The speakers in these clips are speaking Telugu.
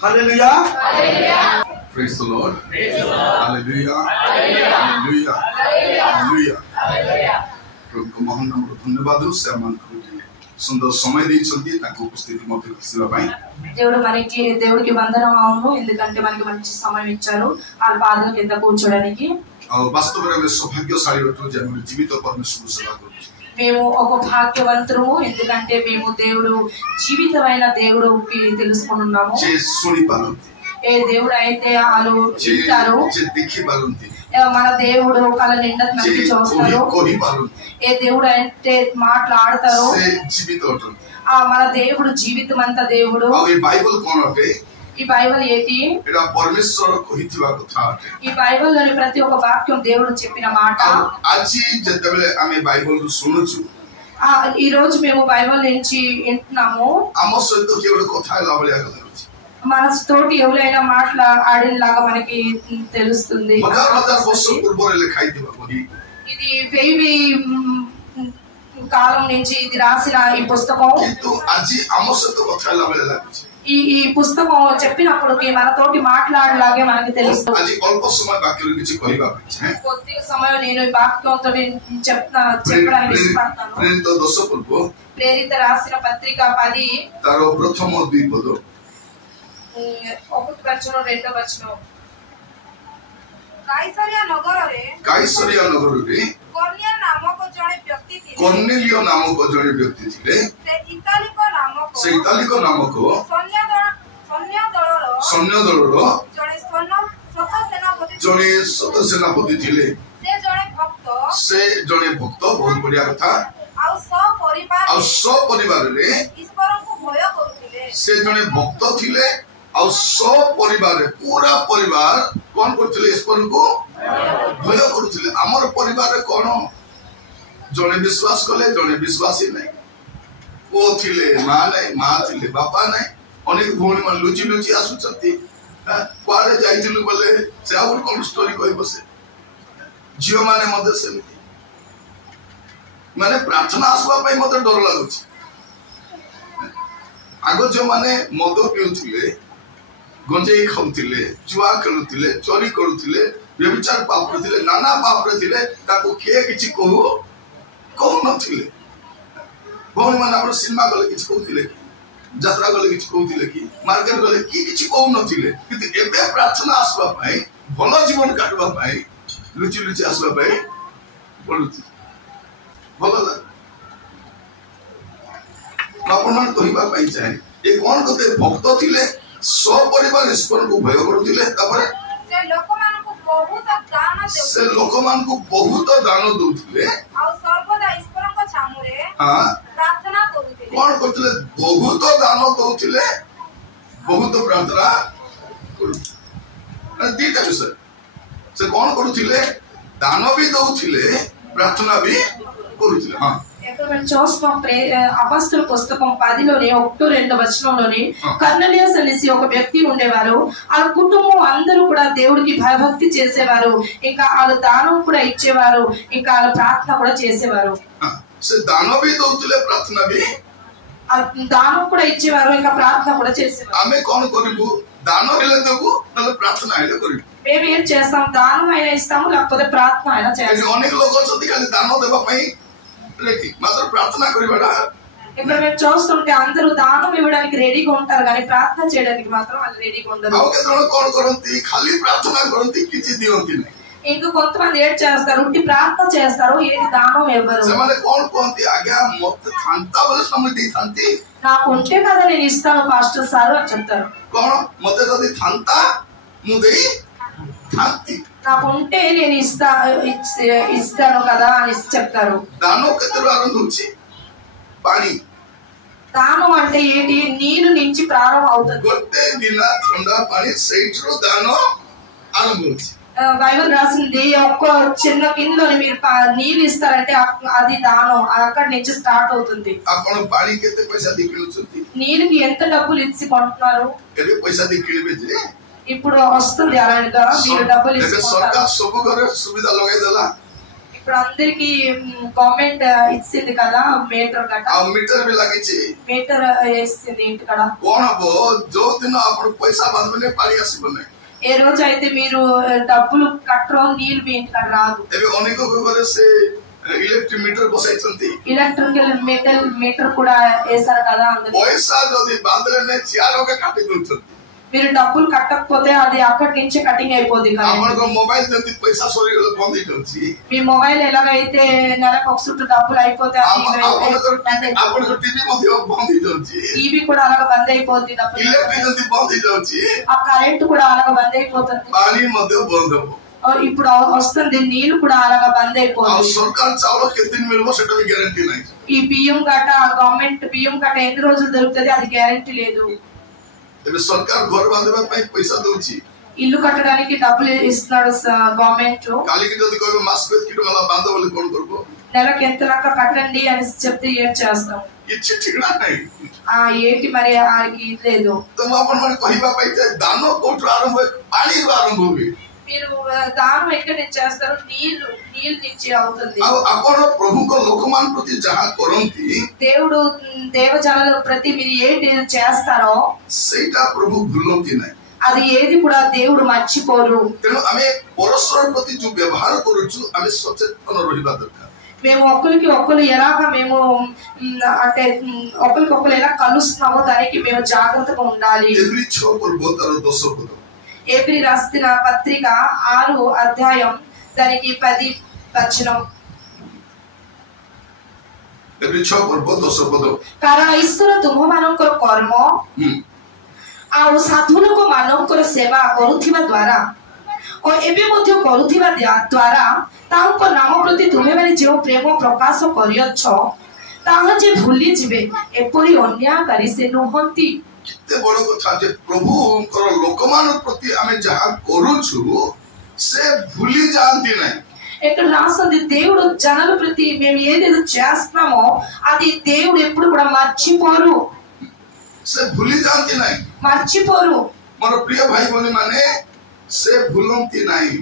Hallelujah. Praise the Lord. Hallelujah. Hallelujah. Hallelujah. प्रभु को महान नाम धन्यवाद से मान करूँ सुंदर समय देइछंती ताको उपस्थिति मध्ये खुशीवा पई దేవుడికి వందనము ఎందుకంటే మనకి మంచి సమయం ఇచ్చారు ఆ పాదల కింద కూర్చోడానికి వాస్తవమే సౌభాగ్యశాలి అటు జన్మ జీవిత పరమేశ్వర సేవ కరుచు మేము ఒక భాగ్యవంతుము ఎందుకంటే మేము దేవుడు జీవితమైన దేవుడు తెలుసుకున్నాము जे सुनी पारंती ఏ దేవుడు అయితే ఆలు వింటారు जे देखि पारंती మన దేవుడు కళ్ళ నిండా మనకి చూస్తారు ఏ దేవుడు అంటే మాట్లాడతారు మన దేవుడు జీవితం అంతా దేవుడు ఈ బైబిల్ ఏంటి ఈ బైబిల్ లోని ప్రతి ఒక్క వాక్యం దేవుడు చెప్పిన మాట ఈ రోజు మేము బైబిల్ నుంచి వింటున్నాము మన తోటి ఎవరైనా మాట్లాడినలాగా మనకి తెలుస్తుంది ఇది 1000 కాలం నుంచి ఇది రాసిన ఈ పుస్తకం ఈ పుస్తకం చెప్పినప్పుడు మన తోటి మాట్లాడలాగే మనకి తెలుస్తుంది కొద్దిగా సమయం నేను ఈ వాక్యంతో చెప్పడానికి ఇష్టపడతాను ప్రేరిత రాసిన పత్రిక 10 ప్రథమ ద్విపద କାଇସରିଆ ନଗରରେ କର୍ନେଲିୟ ନାମକ ଜଣେ ବ୍ୟକ୍ତି ଥିଲେ ସେ ଇତାଲିକ ନାମକ ସୈନ୍ୟ ଦଳର ଜଣେ ସତ ସେନାପତି ଥିଲେ ସେ ଜଣେ ଭକ୍ତ ବହୁତ ବଢିଆ କଥା ଆଉ ସପରିବାରରେ ସେ ଜଣେ ଭକ୍ତ ଥିଲେ ଆଉ ସପରିବାର पूरा परिवार कौन करथिले ईश्वर को भय करथिले हमर परिवार कोन जने विश्वास कले जने विश्वासी नै ओ थिले मां थिले बापा नै अनेक भौणी मन लुचि लुचि आसुचंती क्वारे जाइथिलु बोले से और कोन स्टोरी कोइ बसे जियो माने मते सेमती माने प्रार्थना आसबा पई मते डर लागुची आगो जो माने मद पिउथिले गंजेई खाउथिले जुआ खेलुथिले चोरी करुथिले व्यभिचार पाप करथिले नाना पाप करथिले ताको के किछि कहू नथिले भौणी मन आपण सिनेमा गले किछि कहउथिले यात्रा गले किछि कहउथिले कि मार्केट गले किछि कहू नथिले किंतु एबे प्रार्थना आसबा पई भलो जीवन काटबा पई लुचि लुचि आसबा पई पडुथि भलो लाग आपण मन कहिबा पई चाहे ए कोन कते भक्त थिले सपरिवार ईश्वर को भय करुथिले तापर से लोक मान को बहुत दान दउथिले आ सर्वदा ईश्वर को छामुरे हां प्रार्थना करुथिले कोन करथिले बहुत दान दउथिले बहुत प्रार्थना करुथिले दीटा विषय से कोन करुथिले दान भी दउथिले प्रार्थना भी करुथिले हां అపొస్తలుల పుస్తకం 10లోని 1-2 వచనంలోని కర్నెలియస్ అనేసి ఒక వ్యక్తి ఉండేవారు ఆ కుటుంబం అందరూ కూడా దేవుడికి భయభక్తి చేసేవారు ఇంకా వాళ్ళు దానం కూడా ఇచ్చేవారు ఇంకా వాళ్ళు ప్రార్థన కూడా చేసేవారు దానం కూడా ఇచ్చేవారు ఇంకా ప్రార్థన కూడా చేసేవారు మేము ఏం చేస్తాం దానం అయినా ఇస్తాము లేకపోతే ప్రార్థన అయినా చేస్తాం మాత్రం ప్రార్థన కరిబడా ఇప్పుడు మేము చూస్తుంటే అందరూ దానం ఇవ్వడానికి రెడీగా ఉంటారు కానీ ప్రార్థన చేయడానికి మాత్రం వాళ్ళు రెడీగా ఉండరు ఖాళీ ప్రార్థన కరంతి కిచి దియంతి ఇంకా కొంతమంది ఏడ్ చేస్తారు ఉట్టి ప్రార్థన చేస్తారు ఏది దానం ఇవ్వరు ସେମାନେ कोन कोंती आज्ञा मत थांता बोले समय दी थांती నాకు ఉంటే కదా నేను ఇస్తాను పాస్టర్ సార్ అని చెప్తారు कोन मते जदी थांता मु देई थांती నాకు ఉంటే నేను ఇస్తాను కదా అని చెప్తారు దానం కతరు ఆరంభ వచ్చి పాని దానం అంటే ఏంటి నీరు నుంచి ప్రారంభం అవుతుంది గొట్టే దిన ఠండా పాని సైట్రో దానం ఆరంభ వచ్చి బైబిల్ రాసింది ఒక్క చిన్న కిందలో మీరు నీళ్ళు ఇస్తారంటే అది దానం అక్కడ నుంచి స్టార్ట్ అవుతుంది आपण पानी केते पैसा दी किणुचंती నీరుకి ఎంత డబ్బులు ఇచ్చి కొంటున్నారు ఎరే पैसा दी किणबे जे ఇప్పుడు వస్తుంది అలాగా మీరు డబ్బులు ఇచ్చి సర్కార్ సబు గరే సువిధా లగాయి దలా ఇప్పుడు అందరికి గవర్నమెంట్ ఇచ్చింది కదా మీటర్ గట్ట, మీటర్ भी लगी మీటర్ వేసింది ఇంటి కాడ. कौन हबो जो दिन आपण पैसा बांधने पानी आसीबने ఏ రోజు అయితే మీరు డబ్బులు కట్టరో నీళ్ళు మీ ఇంటి కాడ రాదు. ଏବେ ଅନେକ ଘରେ ସେ ଇଲେକ୍ଟ୍ରିକ ମିଟର ବସାଇଛନ୍ତି, ఎలక్ట్రికల్ మీటర్ కూడా వేసారు కదా. అందరూ ପଇସା ଯଦି ବାନ୍ଧିଲେ ଚିଆରକେ କାଟି ଦଉଛନ୍ତି. మీరు డబ్బులు కట్టకపోతే అది అక్కడి నుంచి కటింగ్ అయిపోద్ది కదా. ଆପଣଙ୍କ ମୋବାଇଲ ଯେମିତି ପଇସା ସରିଗଲେ ବନ୍ଦ ହେଇଯାଉଛି, మీ మొబైల్ ఎలాగైతే నెలకు ఒక చుట్టూ డబ్బులు అయిపోతే ଆପଣଙ୍କ టీవీ ମଧ୍ୟ ବନ୍ଦ ହେଇଯାଉଛି, టీవీ కూడా అలాగ బంద్ అయిపోద్ది. డబ్బులు ଇଲେକ୍ଟ୍ରିକ ଯଦି ବନ୍ଦ ହେଇଯାଉଛି, ఆ కరెంట్ కూడా అలాగ బంద్ అయిపోతుంది. ପାଣି ମଧ୍ୟ ବନ୍ଦ ହବ. ఇప్పుడు వస్తుంది నీళ్లు కూడా అలాగ బంద్ ଆଉ అయిపోతుంది. ସରକାର ଚାଉଳ କେତେ ଦିନ ମିଳିବ ସେଟା ବି ଗ୍ୟାରେଣ୍ଟି ନାହିଁ. ఈ బియ్యం గట్ట గవర్నమెంట్ బియ్యం గట్ట ఎన్ని రోజులు దొరుకుతుంది అది గ్యారెంటీ లేదు. ଏବେ ସରକାର ଘର ବାନ୍ଧିବା ପାଇଁ ପଇସା ଦଉଛି, ఇల్లు కట్టడానికి డబ్బులు ఇస్తున్నాడు గవర్నమెంట్. କାଲିକି ଯଦି କହିବ ମାସକୁ ଏତିକି ଟଙ୍କା ବାନ୍ଧ ବୋଲି କଣ କରିବ? నెలకు ఎంత లెక్క కట్టండి అని చెప్తే ఏం చేస్తాం? କିଛି ଠିକଣା ନାହିଁ. ఏంటి మరి ఆడికి లేదు. ତ ମୁଁ ଆପଣମାନେ କହିବା ପାଇଁ ଦାନ କୋଉଠୁ ଆରମ୍ଭ ହୁଏ? ପାଣିରୁ ଆରମ୍ଭ ହୁଏ. మీరు దానం ఎక్కడి నుంచి చేస్తారు? నీళ్లు నుంచి అవుతుంది. ଆଉ ଆପଣ ପ୍ରଭୁଙ୍କ ଲୋକମାନ ପ୍ରତି ଯାହା କରନ୍ତି, దేవుడు దేవజనుల ప్రతి మీరు ఏంటి చేస్తారో ସେଇଟା ପ୍ରଭୁ ଭୁଲନ୍ତି ନାହିଁ. అది ఏది కూడా దేవుడు మర్చిపోరు. ତେଣୁ ଆମେ ପରସ୍ପର ପ୍ରତି ଯୋଉ ବ୍ୟବହାର କରୁଛୁ ଆମେ ସଚେତନ ରହିବା ଦରକାର. మేము ఒకరికి ఒకరు ఎలాగ మేము అంటే ఒకరికి ఒకరు ఎలా కలుస్తున్నామో దానికి మేము జాగ్రత్తగా ఉండాలి. ఎబ్రీ 6 పర్వ తర 10 పద. ఏప్రి రాసిన పత్రిక 6 అధ్యాయం దానికి 10 వచనం. ଏବ୍ରୀ 6 ପର୍ବ 10 ପଦ. କାରଣ ଈଶ୍ୱର ତୁମମାନଙ୍କର କର୍ମ ଆଉ ସାଧୁଲୋକ ମାନଙ୍କର ସେବା କରୁଥିବା ଦ୍ୱାରା ଓ ଏବେ ମଧ୍ୟ କରୁଥିବା ଦ୍ୱାରା ତାଙ୍କ ନାମ ପ୍ରତି ତୁମେମାନେ ଯେଉଁ ପ୍ରେମ ପ୍ରକାଶ କରିଅଛ ତାହା ଯେ ଭୁଲି ଯିବେ ଏପରି ଅନ୍ୟାୟକାରୀ ସେ ନୁହନ୍ତି. କେତେ ବଡ଼ କଥା ଯେ ପ୍ରଭୁଙ୍କର ଲୋକମାନଙ୍କ ପ୍ରତି ଆମେ ଯାହା କରୁଛୁ ସେ ଭୁଲି ଯାଆନ୍ତି ନାହିଁ. ఇక్కడ రాస్తుంది దేవుడు జనాల ప్రతి మేము ఏదేదో చేస్తున్నామో అది దేవుడు ఎప్పుడు కూడా మర్చిపోరు. ସେ ଭୁଲି ଯାଆନ୍ତି ନାହିଁ. మర్చిపోరు. ମୋର ପ୍ରିୟ ଭାଇ ଭଉଣୀ ମାନେ ସେ ଭୁଲନ୍ତି ନାହିଁ.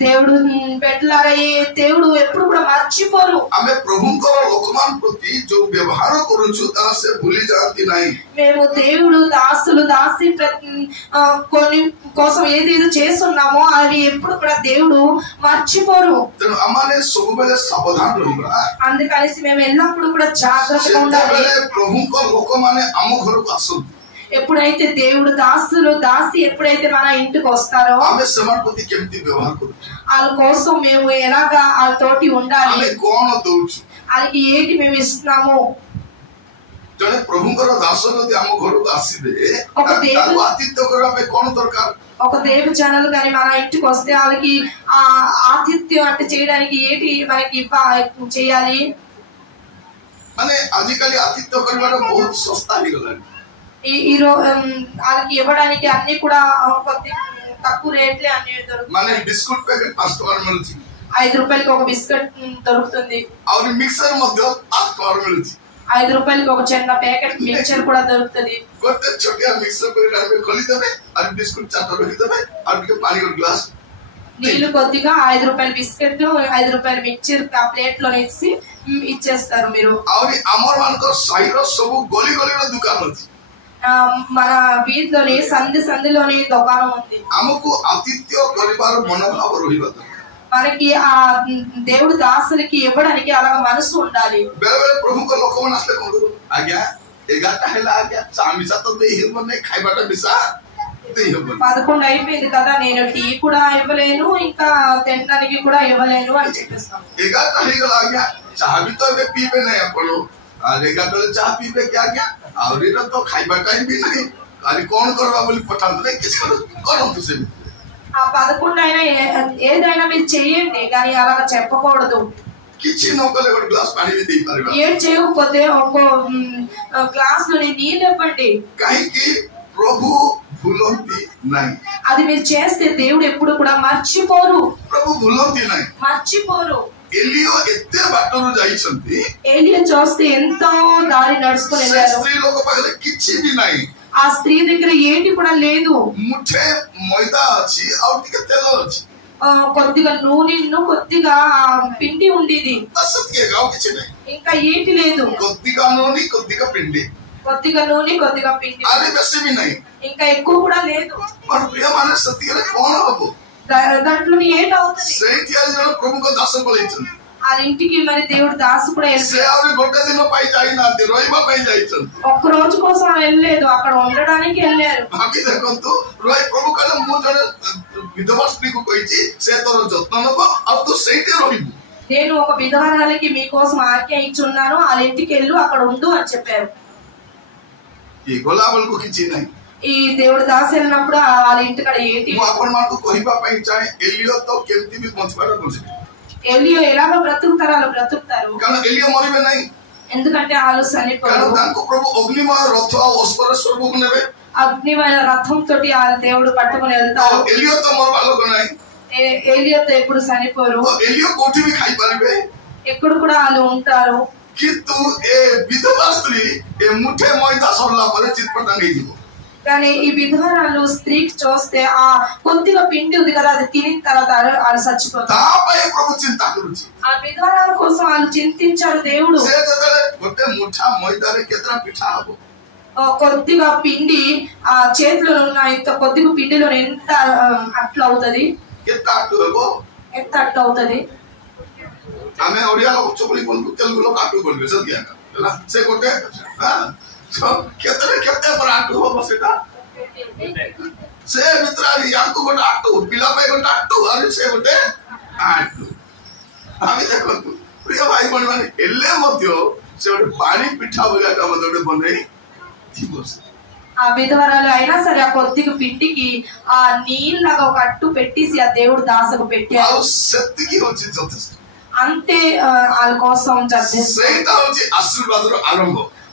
దేవుడు పెట్టలారా దేవుడు ఎప్పుడు కూడా మర్చిపోరు. ଆମେ ପ୍ରଭୁଙ୍କର ଲୋକମାନଙ୍କ ପ୍ରତି ଯୋଉ ବ୍ୟବହାର କରୁଛୁ ତାହା ସେ ଭୁଲି ଯାଆନ୍ତି ନାହିଁ. మేము దేవుడు దాసులు దాసి కొన్ని కోసం ఏదేదో చేస్తున్నామో అవి ఎప్పుడు కూడా దేవుడు మర్చిపోరు. ତେଣୁ ଆମମାନେ ସବୁବେଳେ ସାବଧାନ ରହିବା. అందుకనేసి మేము ఎల్లప్పుడూ కూడా జాగ్రత్తగా ఉండాలి. ପ୍ରଭୁଙ୍କ ଲୋକମାନେ ଆମ ଘରକୁ ଆସନ୍ତି, ఎప్పుడైతే దేవుడు దాసులు దాసి ఎప్పుడైతే మన ఇంటికి వస్తారో ଆମେ ସେମାନଙ୍କ ପ୍ରତି କେମିତି ବ୍ୟବହାର କରୁଛୁ, వాళ్ళ కోసం మేము ఎలాగా వాళ్ళతోటి ఉండాలి, ଆମେ କଣ ଦଉଛୁ. వాళ్ళకి ఏంటి మేము ఇస్తున్నాము. ଜଣେ ପ୍ରଭୁଙ୍କର ଦାସ ଯଦି ଆମ ଘରକୁ ଆସିବେ ତାକୁ ଆତିଥ୍ୟ କରିବା ପାଇଁ କଣ ଦରକାର? ఒక దేవ జనాలు కానీ మన ఇంటికి వస్తే వాళ్ళకి ఆతిథ్యం అంటే చేయడానికి ఏంటి మనకి చేయాలి? ମାନେ ଆଜିକାଲି ଆତିଥ୍ୟ କରିବାର ବହୁତ ଶସ୍ତା ହେଇଗଲାଣି. వాళ్ళకి ఇవ్వడానికి అన్ని కూడా కొద్ది తక్కువ రేట్లే అన్ని దొరుకుతాయి. ମାନେ ବିସ୍କୁଟ ପ୍ୟାକେଟ 5 ଟଙ୍କାରେ ମିଳୁଛି, 5 రూపాయలకి ఒక బిస్కెట్ దొరుకుతుంది. ଆହୁରି ମିକ୍ସର ମଧ୍ୟ 5 ଟଙ୍କାରେ ମିଳୁଛି. 5 రూపాయలకి ఒక చిన్న ప్యాకెట్ మిక్చర్ కూడా దొరుకుతుంది. ଗୋଟେ ଛୋଟିଆ ମିକ୍ସର କରି ଖୋଲିଦେବେ ଆଉ ବିସ୍କୁଟ 4ଟା ରଖିଦେବେ ଆଉ ଟିକେ ପାଣି ଗୋଟେ ଗ୍ଲାସ నీళ్లు కొద్దిగా 5 రూపాయల బిస్కెట్ 5 రూపాయల మిక్చర్ ఆ ప్లేట్ లో వేసి ఇచ్చేస్తారు మీరు. ଆହୁରି ଆମର ମାନଙ୍କର ସାହିର ସବୁ ଗଲି ଗଲିର ଦୋକାନ ଅଛି. మన వీధిలోని సంధిలోని దుకాణం ఉంది. ଆମକୁ ଆତିଥ୍ୟ କରିବାର ମନୋଭାବ ରହିବା ଦରକାର. మనకి ఆ దేవుడు దాసులకి ఇవ్వడానికి అలా మనసు ఉండాలి. ବେଳେ ବେଳେ ପ୍ରଭୁଙ୍କ ଲୋକମାନେ ଆସିଲେ କଣ କରୁ, ଆଜ୍ଞା 11ଟା ହେଲା, ଆଜ୍ଞା ଚା ମିଶା ତ ଦେଇ ହେବନି, ଖାଇବାଟା ମିଶା ଦେଇ ହେବନି. 11 అయిపోయింది కదా, నేను టీ కూడా ఇవ్వలేను ఇంకా తినడానికి కూడా ఇవ్వలేను అని చెప్పేస్తాను. 11ଟା ହେଇଗଲା, ଆଜ୍ଞା ଚାହା ବି ତ ଏବେ ପିଇବେ ନାହିଁ ଆପଣ, 11ଟାରେ ଚାହା ପିଇବେ କି ଆଜ୍ଞା, ଆହୁରି ତ ଖାଇବା ଟାଇମ ବି ନାହିଁ, ଆହୁରି କଣ କରିବା ବୋଲି ପଠାନ୍ତୁ ନାହିଁ, କିଛି କରନ୍ତୁ ସେମିତି. ఆ 11 అయినా ఏదైనా మీరు చెయ్యండి కానీ అలాగా చెప్పకూడదు. କିଛି ନ କଲେ ଗୋଟେ ଗ୍ଲାସ ପାଣି ବି ଦେଇପାରିବା. ఏం చేయకపోతే ఒక గ్లాస్ లోని నీళ్ళు ఇవ్వండి. କାହିଁକି ପ୍ରଭୁ ଭୁଲନ୍ତି ନାହିଁ. అది మీరు చేస్తే దేవుడు ఎప్పుడు కూడా మర్చిపోరు. ପ୍ରଭୁ ଭୁଲନ୍ତି ନାହିଁ. మర్చిపోరు. ଏଲିଓ ଏତେ ବାଟରୁ ଯାଇଛନ୍ତି, ఏలియా చూస్తే ఎంతో దారి నడుచుకొని వెళ్ళారు. ସ୍ତ୍ରୀ ଲୋକ ପାଖରେ କିଛି ବି ନାହିଁ. ఆ స్త్రీ దగ్గర ఏంటి కూడా లేదు. ମୁଠେ ମଇଦା ଅଛି ଆଉ ଟିକେ ତେଲ ଅଛି. కొద్దిగా నూనెను కొద్దిగా పిండి ఉండేది. ఇంకా ఏటి లేదు. కొద్దిగా నూనె కొద్దిగా పిండి, కొద్దిగా నూనె కొద్దిగా పిండి, ఇంకా ఎక్కువ కూడా లేదు. దాంట్లో ఏటవుతుంది? ప్రముఖ దాసం కొలించింది వాళ్ళ ఇంటికి మరి దేవుడు దాసు కూడా ఒక్క రోజు కోసం వెళ్ళలేదు, అక్కడ ఉండడానికి వెళ్ళారు. నేను ఒక విధవరాలకి మీకోసం ఆజ్ఞ ఇచ్చున్నాను, వాళ్ళ ఇంటికి వెళ్ళు, అక్కడ ఉండు అని చెప్పారు. ఈ దేవుడు దాసు వెళ్ళినప్పుడు వాళ్ళ ఇంటికాడ ఏంటి ఎలియో ఎలాగో బ్రతుకుతారు, వాళ్ళు బ్రతుకుతారు. ఎందుకంటే వాళ్ళు చనిపోయారు. అగ్నిమైన రథం తోటి ఆ దేవుడు పట్టుకుని వెళ్తారు. ఎలియోతో ఎప్పుడు చనిపోరు, ఎప్పుడు కూడా వాళ్ళు ఉంటారు. కానీ ఈ విధవరాలు స్త్రీకి చూస్తే ఆ కొద్దిగా పిండి ఉంది కదా, అది తినిన తర్వాత వాళ్ళు చచ్చిపోతారు. ఆ విధవరాల కోసం వాళ్ళు చింతించాడు దేవుడు. కొద్దిగా పిండి ఆ చేతిలో ఉన్న ఇంత కొద్దిగా పిండిలో ఎంత అట్లా అవుతుంది, ఎంత అట్లా అవుతుంది. ଆମେ ଓଡିଆ ଲୋକ ଚକୁଳି ବୋଲୁ ତେଲୁଗୁ ଲୋକ ଆଟୁ ବୋଲବେ ସତ୍ୟ ହେଲା ସେ ଗୋଟେ କେତେ କେତେ ପରେ ଆଟୁ ହବ ସେଟା ସେ ଭିତରେ ୟାଙ୍କୁ ଗୋଟେ ଆଟୁ ପିଲା ପାଇଁ ଗୋଟେ ଆଟୁ ଆରେ ସେ ଗୋଟେ ଆଟୁ ଆମେ ଦେଖନ୍ତୁ ପ୍ରିୟ ଭାଇ ଭଉଣୀ ମାନେ ହେଲେ ମଧ୍ୟ ସେ ଗୋଟେ ପାଣି ପିଠା ଭଳିଆ ମଧ୍ୟ ଗୋଟେ ବନେଇ ଥିବ। ఆ విధవరాలు అయినా సరే ఆ కొద్దిగా పిండికి ఆ నీళ్ళగా ఒక అట్టు పెట్టేసి ఆ దేవుడు దాసకు పెట్టారు. అంతే వాళ్ళ కోసం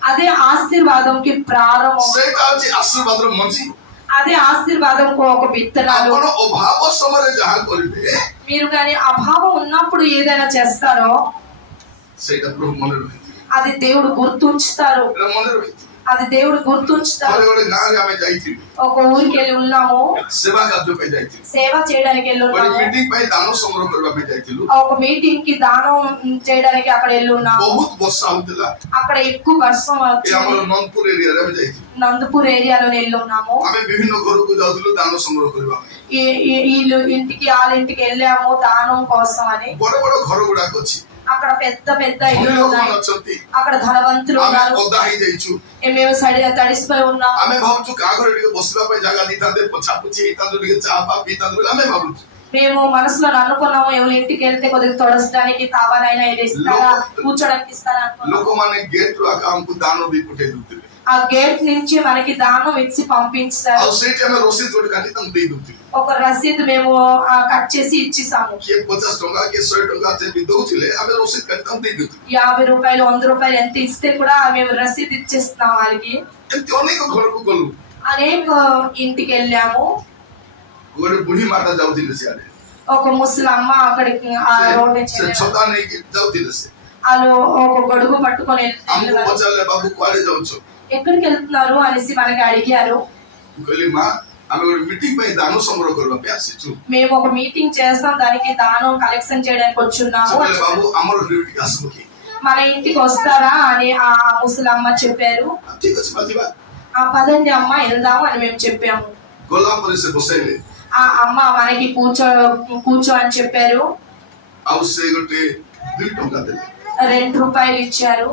అదే ఆశీర్వాదంకి ప్రారంభం, అదే ఆశీర్వాదం ఒక విత్తనాలు. మీరు కానీ అభావం ఉన్నప్పుడు ఏదైనా చేస్తారో అది దేవుడు గుర్తుంచుతారు, అది దేవుడు గుర్తుంచుతారు. ఒక ఊరికి వెళ్ళి ఉన్నాము, సేవ చేయడానికి వెళ్ళి ఉన్నాము, ఒక మీటింగ్ కి దానం చేయడానికి అక్కడ వెళ్ళి ఉన్నాము. అక్కడ ఎక్కువ వర్షం వచ్చింది, నందపూర్ ఏరియాలో వెళ్ళి ఉన్నాము. వీళ్ళు ఇంటికి వాళ్ళ ఇంటికి వెళ్ళాము దానం కోసం అని. అక్కడ పెద్ద పెద్ద ఇల్లు ఉన్నాయి, అక్కడ ధనవంతులు ఉన్నారు, మేము తడిసిపోయి ఉన్నాం. మేము మనసులో అనుకున్నాము ఎవరి ఇంటికి వెళ్తే కొద్దిగా తొడచడానికి తావాలైనా ఇస్తారా, కూర్చోడానికి ఇస్తారా అనుకున్నాం. ఆ గేట్ నుంచి మనకి దానం ఇచ్చి పంపించారు. ఒక రసీదు మేము కట్ చేసి ఇచ్చేసాము. 50 రూపాయలు 100 రూపాయలు ఎంత ఇస్తే కూడా మేము రసీదు ఇచ్చేస్తున్నాం వాళ్ళకి. అనేక ఇంటికి వెళ్ళాము. ఒక ముసలమ్మ అక్కడికి ఆ రోడ్ వాళ్ళు ఒక గొడుగు పట్టుకొని ఎక్కడికి వెళ్తున్నారు అనేసి మనకి అడిగారు. మేము ఒక మీటింగ్ చేస్తాం, దానికి దానం కలెక్షన్ చేయడానికి వచ్చున్నాము, మన ఇంటికి వస్తారా అని ఆ ముసలమ్మ చెప్పారు. పదండి అమ్మ వెళ్దాము అని మేము చెప్పాము. ఆ అమ్మ మనకి కూర్చో అని చెప్పారు. 2 రూపాయలు ఇచ్చారు.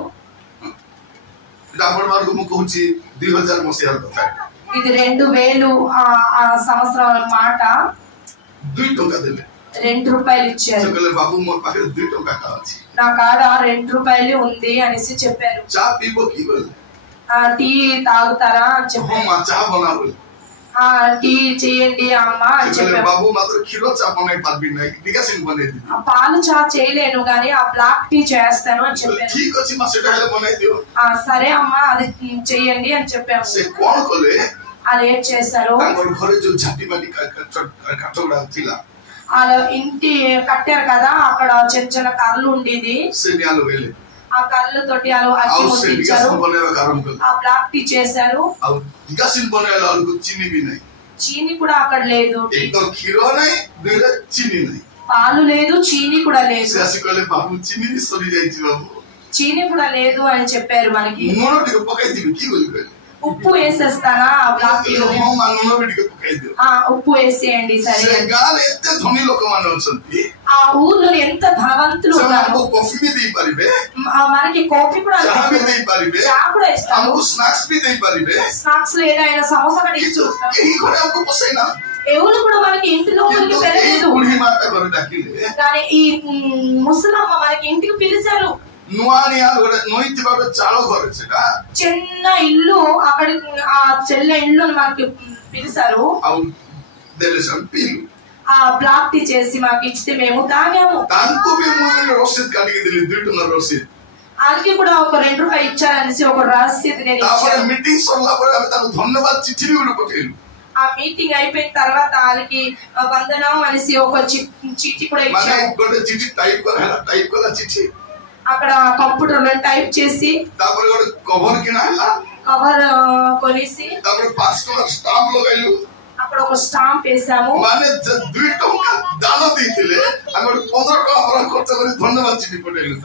ఇది 2000 సంవత్సరాల మాట. 2 రూపాయలు ఇచ్చారు. నా కాడ 2 రూపాయలు ఉంది అనేసి చెప్పారు. టీ తాగుతారా అని చెప్పారు. టీ చేయండి అమ్మ అని చెప్పారు. పాలు చా చేయలేను గానీ ఆ బ్లాక్ టీ చేస్తాను అని చెప్పారు. సరే అమ్మా అది చెయ్యండి అని చెప్పాము. అది ఏం చేశారు, వాళ్ళ ఇంటి కట్టారు కదా, అక్కడ చిన్న చిన్న కర్రలు ఉండేది. ఆ కర్రలు తోటి వాళ్ళు అగ్గి ముట్టించారు, ఆ బ్లాక్ టీ చేశారు. చీని కూడా అక్కడ లేదు, एक तो खीरो नहीं दुईरे चीनी नहीं పాలు లేదు, చీని కూడా లేదు. से आसी कहले बाबू चीनी भी सरी जाइछि बाबू, చీని కూడా లేదు అని చెప్పారు మనకి. नून टिके पकाई दिबि की बोल कहले ఉప్పు వేసేస్తానా ఆ బ్లాక్ టీ हम नून भी टिके पकाई दियो. ఉప్పు వేసేయండి సరే. से गाल एते धनी लोक माने अछंती, ఆ ఊర్లో ఎంత ధనవంతులు से ఉన్నారు. हमको कॉफी भी देई परिबे, మనకి కాఫీ కూడా चाह भी देई परिबे, చా కూడా ఇస్తాము, हमको स्नैक्स भी देई परिबे. స్నాక్స్ ఏదైనా సమోసా కూడా ఇచ్చు. यही घरे हमको पोसेना, ఎవరు కూడా మనకి ఇంటిలో किंतु పెరగలేదు. ए बुढ़ी माता घरे डाकिले కానీ ఈ ముసలమ్మ మనకి ఇంటికి పిలిచారు. नुआनिया घरे नोइति बाबे चालो घरे छेटा చిన్న ఇల్లు అక్కడ ఆ చెల్లె ఇల్లు మనకి పిలిచారు. आउ देलेसन पीलु ఆ బ్లాక్ టీ చేసి మాకు ఇస్తే మేము తాగాము. तांको भी मुने रसीद काटी दिली 2 टन रसीद. వాళ్ళకి కూడా ఒక 2 రూపాయలు ఇచ్చారనేసి ఒక రసీదు నేను तापर ఇచ్చాను. मीटिंग सरला परे हम ताको धन्यवाद चिट्ठी भी गुड पठेलु. ఆ మీటింగ్ అయిపోయిన తర్వాత వాళ్ళకి వందనం అనేసి ఒక చిట్టి కూడా माने ఇచ్చాము. गोटे चिट्ठी टाइप कला चिट्ठी అక్కడ కంప్యూటర్ లో టైప్ చేసి तापर गोटे कवर किना हला, కవర్ కొనేసి तापर 5 टका स्टाम्प लगाइलु. అక్కడ ఒక స్టాంప్ వేసాము. माने 2 टका दान देथिले हम 15 टका पर खर्च करी धन्यवाद चिट्ठी पठेलु.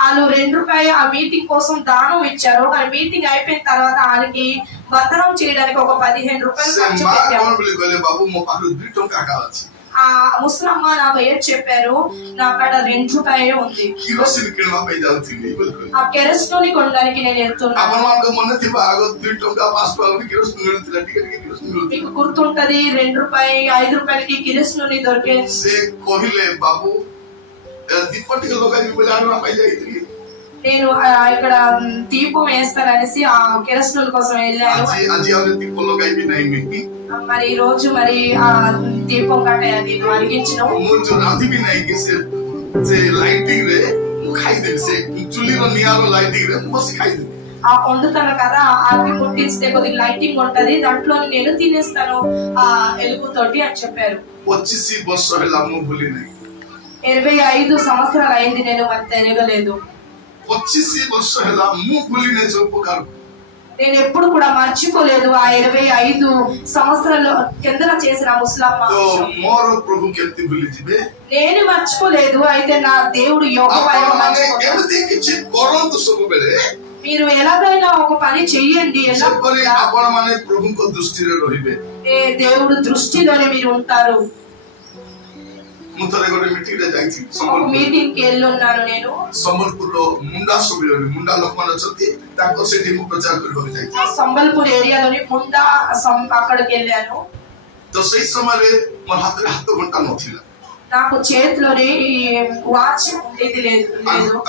వాళ్ళు 2 రూపాయలు ఆ మీటింగ్ కోసం దానం ఇచ్చారు. కానీ మీటింగ్ అయిపోయిన తర్వాత వాళ్ళకి వందనం చేయడానికి ఒక 15 రూపాయలు से ఖర్చు मां పెట్టాము. कोन बोले कहले बाबू मो पाखु 2 टका का अछि. ఆ ముసలమ్మ నాకు ఏం చెప్పారు, నా అక్కడ 2 రూపాయలే ఉంది. किरोसिन किनवा पे जाउथिली बोल. ఆ కెరస్టోని కొనడానికి నేను వెళ్తున్నాను. आपण मानको मन थिबा आगो 2 टका 5 टका किरोसिन मिलुथिला टिकट के किरोसिन मिलुथिला. మీకు గుర్తుంటది 2 రూపాయలు 5 రూపాయలకి కిరస్టోని దొరికే. से कहिले बाबू दीपट के लोग भी बोले आना पाई जाइथिली. నేను ఇక్కడ దీపం వేస్తారనేసి ఆ కిరస్టోని కోసం వెళ్ళాను. आज हमने दीप लगाई भी नहीं मिली. మరి ఈ రోజు మరి ఆ దీపం కట్ట అది వెలిగించను. मो जो राधी भी नहीं कि से लाइटिंग रे खाई दे से चुली रो नियारो लाइटिंग रे बस खाई दे. ఆ వండుతాను కదా అది ముట్టిస్తే కొద్దిగా లైటింగ్ ఉంటది, దాంట్లో నేను తినేస్తాను ఆ ఎలుగుతోటి అని చెప్పారు. 25 वर्ष होला मो भूली नहीं. 25 సంవత్సరాలు అయింది నేను మరి తిరగలేదు. 25 वर्ष होला मो भूली नहीं जो उपकार. నేను ఎప్పుడు కూడా మర్చిపోలేదు ఆ 25 సంవత్సరాలు కిందన చేసిన ముసలమ్మ. तो मोर प्रभु केति भूली जिबे. నేను మర్చిపోలేదు, అయితే నా దేవుడు యెహోవా आपण एमती किछि करंतु सब बेले మీరు ఎలాగైనా ఒక పని చెయ్యండి. ఎలా सेपरे आपण माने प्रभु को दृष्टि रे रहिबे. దేవుడు దృష్టిలోనే మీరు ఉంటారు. मुतरे गोटे मीटिंग रे जाइछि ఒక संबलपुर. మీటింగ్ కి వెళ్ళున్నాను నేను. संबलपुर रो मुंडा सुबिलो मुंडा लोक मान अछती ताको सेठी मु प्रचार करबो जाइछि. సంబల్పూర్ ఏరియాలోని ముండా అక్కడికి వెళ్ళాను. तो सही समय रे मोर हाथ रे हाथ घंटा नथिला. నాకు చేతిలోని వాచ్ ఉండేది లేదు.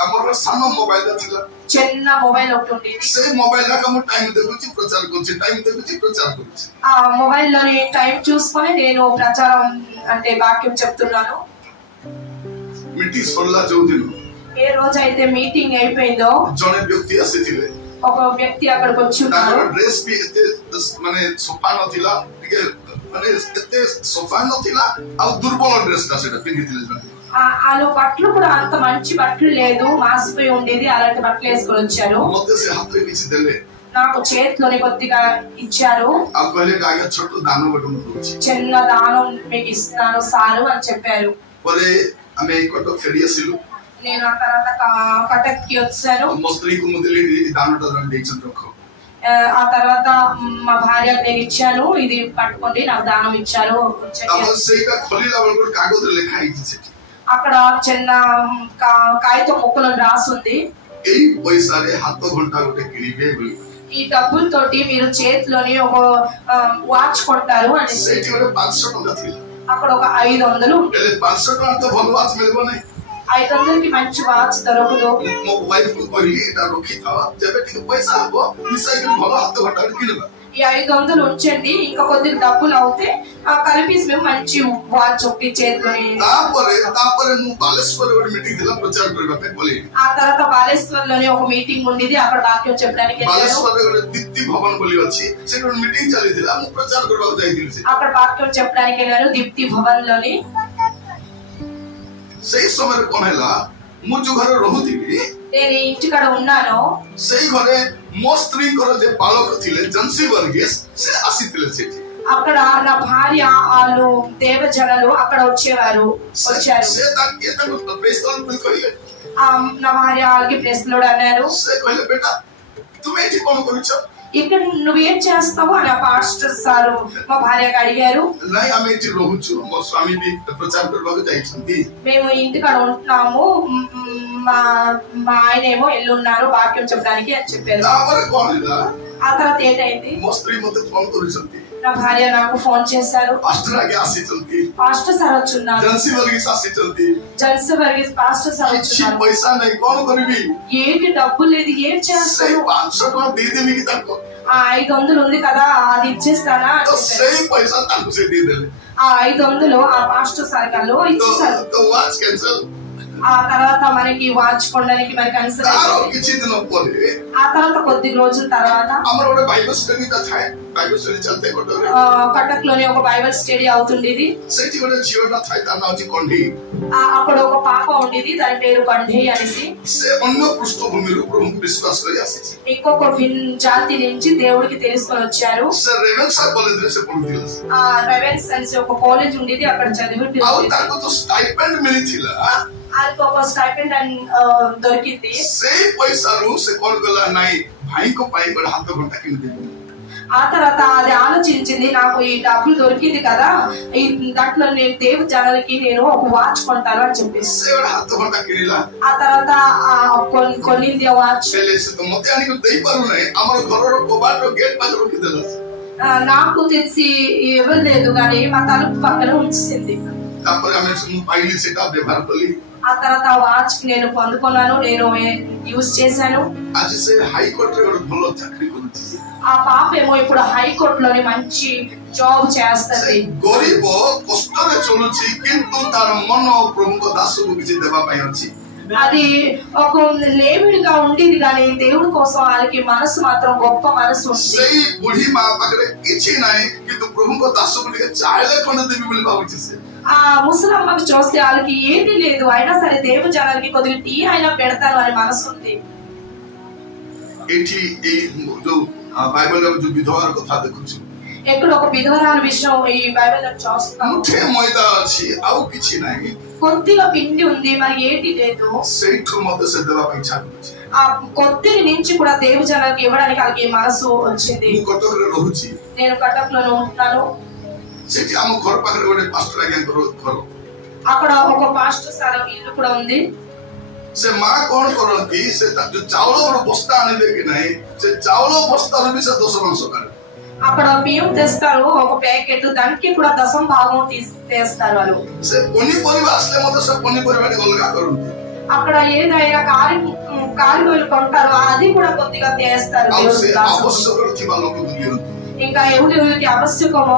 हमर सानो मोबाइल थिला. చిన్న మొబైల్ ఒకటి ఉండేది. से मोबाइल ला कम टाइम देखुछि प्रचार करछि, टाइम देखुछि प्रचार करछि. ఆ మొబైల్ లోని టైం చూసుకొని నేను ప్రచారం అంటే వాక్యం చెప్తున్నాను. मीटिंग सरला जो दिन ఏ రోజైతే మీటింగ్ అయిపోయిందో जने व्यक्ति आसीथिले. ఒక వ్యక్తి అక్కడికి వచ్చి ఉన్నారు. ताकर ड्रेस भी एते माने सोफा नथिला, टिके माने एते सोफा नथिला आ दुर्बल ड्रेस ता सेटा पिंदिथिले जने. వాళ్ళు బట్టలు కూడా అంత మంచి బట్టలు లేదు, మాసిపోయి ఉండేది. అలాంటి బట్టలు వేసుకొని వచ్చారు. मते से हाथ रे किछि देले. నాకు చేతిలోని కొద్దిగా ఇచ్చారు. आ कहले आगे छोटो दानो बटो नछि. చిన్న దానం మీకు ఇస్తున్నాను సారు అని చెప్పారు. परे हमें कटक फेरी आसिलु. నేను ఆ తర్వాత కటక్కి వచ్చాను. मस्त्री को मुदली दानटा दान देचन रखो. ఆ తర్వాత మా భార్య నేను ఇచ్చాను, ఇది పట్టుకోండి నాకు దానం ఇచ్చారు. तब सेटा खोलीला बलको कागज रे लिखा आइछि सेठी. అక్కడ చిన్న కాగితం ముక్కలు రాసుంది. एई पैसा रे हाथ घंटा गोटे किनिबे बोली. ఈ డబ్బులతోటి మీరు చేతిలోని ఒక వాచ్ కొంటారు అని. सेठी गोटे 500 टका थिला. అక్కడ ఒక 500 एले 500 टका तो भल वाच मिलबो नै. 500కి మంచి వాచ్ దొరకదు. मो वाइफ को कहली एटा रखी था जेबे टिके पैसा हबो मिसाई के भल हाथ घंटा किनबा. ఈ 500 ఉంచండి, ఇంకా కొద్దిగా డబ్బులు అవుతే కలిపి మేము మంచి వాచ్ ఒకటి చేతిలోని. तापरे मु बालेश्वर गोटे मीटिंग थिला प्रचार करबा पे बोली. ఆ తర్వాత బాలేశ్వర్ లోనే ఒక మీటింగ్ ఉండేది, అక్కడ వాక్యం చెప్పడానికి వెళ్ళాను. बालेश्वर गोटे दीप्ति भवन बोली अछि से गोटे मीटिंग चली थिला मु प्रचार करबा जाइथिली से. అక్కడ వాక్యం చెప్పడానికి వెళ్ళాను దీప్తి భవన్ లోని. सही समय कोन हैला मु जो घर रहुथिली నేను ఇంటికాడ ఉన్నాను. सही घरे मो स्त्री कर जे पालक थिले जंसी वर्गीस से आसीथिले सेठी. ఆ అక్కడ నా భార్య వాళ్ళు దేవజనులు అక్కడ వచ్చారు. నా భార్య వాళ్ళకి ప్రెస్లోడ్ అన్నారు, ఇక్కడ నువ్వేం చేస్తావు అని పాస్టర్ సారు మా భార్యకు అడిగారు. మేము ఇంటికాడ ఉంటున్నాము, మా ఆయన ఏమో ఎల్లున్నారు వాక్యం చెప్పడానికి అని చెప్పారు. ఆ తర్వాత ఏంటైంది, నా భార్య నాకు ఫోన్ చేశారు, పాస్టర్ సార్ వచ్చున్నారు, పాస్టర్ సార్ వచ్చున్నారు, ఏంటి డబ్బు లేదు ఏం చేస్తారు, 500 ఉంది కదా అది ఇచ్చేస్తానా. ఆ 500 ఆ పాస్టర్ సార్ కల్లో ఇచ్చేసారు. ఆ తర్వాత మనకి వాచ్ కొనడానికి మనకి ఆ తర్వాత కొద్ది రోజుల తర్వాత కటక్ లోని ఒక బైబిల్ స్టడీ అవుతుండేది. అక్కడ ఒక పాప ఉండేది, దాని పేరు కంఠే అనేసి. ఇంకొక జాతి నుంచి దేవుడికి తెలుసుకొని వచ్చారు. రెవెన్స్ అనేసి ఒక కాలేజ్ ఉండేది, అక్కడ చదివి అది ఒక స్టైపెండ్ దొరికింది. ఆ తర్వాత అది ఆలోచించింది, నాకు ఈ డబ్బులు దొరికింది కదా, దాంట్లో నేను దేవు జనాలకి నేను ఒక వాచ్ కొంటాను అని చెప్పేసి ఆ తర్వాత కొనింది ఆ వాచ్. నాకు తెలిసి ఎవరు లేదు కానీ మా తలుపు పక్కన ఉంచింది. ఆ తర్వాత వాచ్ నేను పొందుకున్నాను, నేను యూజ్ చేశాను. ఆ పాప ఏమో ఇప్పుడు హైకోర్టు లోని మంచి జాబ్ చేస్తుంది. అది ఒక లేమిడిగా ఉండేది కానీ దేవుడి కోసం వాళ్ళకి మనసు మాత్రం గొప్ప మనసు ఉంది. ఆ ముసలమ్మకి చూస్తే వాళ్ళకి ఏది లేదు, అయినా సరే దేవు జనాలకి కొద్దిగా టీ అయినా పెడతారు అని మనసు ఉంది. ఎక్కడ ఒక విధవరాల విషయం ఈ బైబిల్ లో చూస్తాం. కొద్దిగా పిండి ఉంది, మరి ఏది లేదు. ఆ కొద్దిగా నుంచి కూడా దేవు జనాలకి ఇవ్వడానికి వాళ్ళకి మనసు వచ్చింది. నేను కటక్ లో ఉంటున్నాను. అక్కడ ఒక పాస్టర్ సార్ ఇల్లు కూడా ఉంది. से माँ कौन करती से जो चावल बस्ता आने कि नहीं से चावल बस्ता भी से 200 अंश कर అక్కడ బియ్యం తెస్తారు ఒక ప్యాకెట్, దానికి కూడా దశం భాగం తీస్తారు వాళ్ళు. से पनीपरिवा असले मत सब पनीपरिवा अलग करती అక్కడ ఏదైనా కాయగూరలు కొంటారో అది కూడా కొద్దిగా చేస్తారు. ఇంకా ఎవరికి ఆవశ్యకమో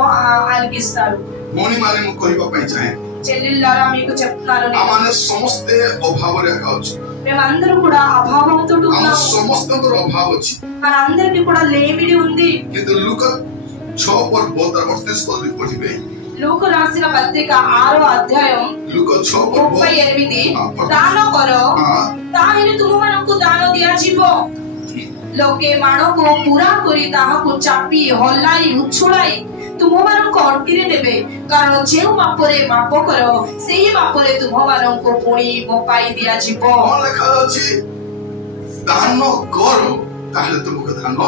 ఆయనకి ఇస్తారు. మోని మానే କହିବା ପାଇଁ ଚାहे చెల్లెళ్ళారా మీకు చెప్తున్నాను, ସମସ୍ତେ ଅଭାବରେ ଅଛୁ, మేమందరూ కూడా అభావంతో ఉన్నాము. ସମସ୍ତଙ୍କର ଅଭାବ ଅଛି, మనందరికీ కూడా లేమిడి ఉంది. କିନ୍ତୁ ଲୁକ 6:32 ପଢିବେ. లూకా రాసిన పత్రిక 6వ అధ్యాయం ଲୁକ 6:38 ଦାନ କର ତାହେଲେ ତୁମମାନଙ୍କୁ ଦାନ ଦିଆଯିବ, ଲୋକେ ମାଣକୁ ପୁରା କରି ତାହାକୁ ଚାପି ହଲାଇ ଉଛୁଳାଇ ତୁମମାନଙ୍କ ଅଣ୍ଟିରେ ନେବେ, କାରଣ ଯେଉଁ ମାପରେ ମାପ କର ସେଇ ମାପରେ ତୁମମାନଙ୍କୁ ପୁଣି ମପାଇ ଦିଆଯିବ. ଲେଖା ଅଛି ଦାନ କର ତାହେଲେ ତୁମକୁ ଦାନ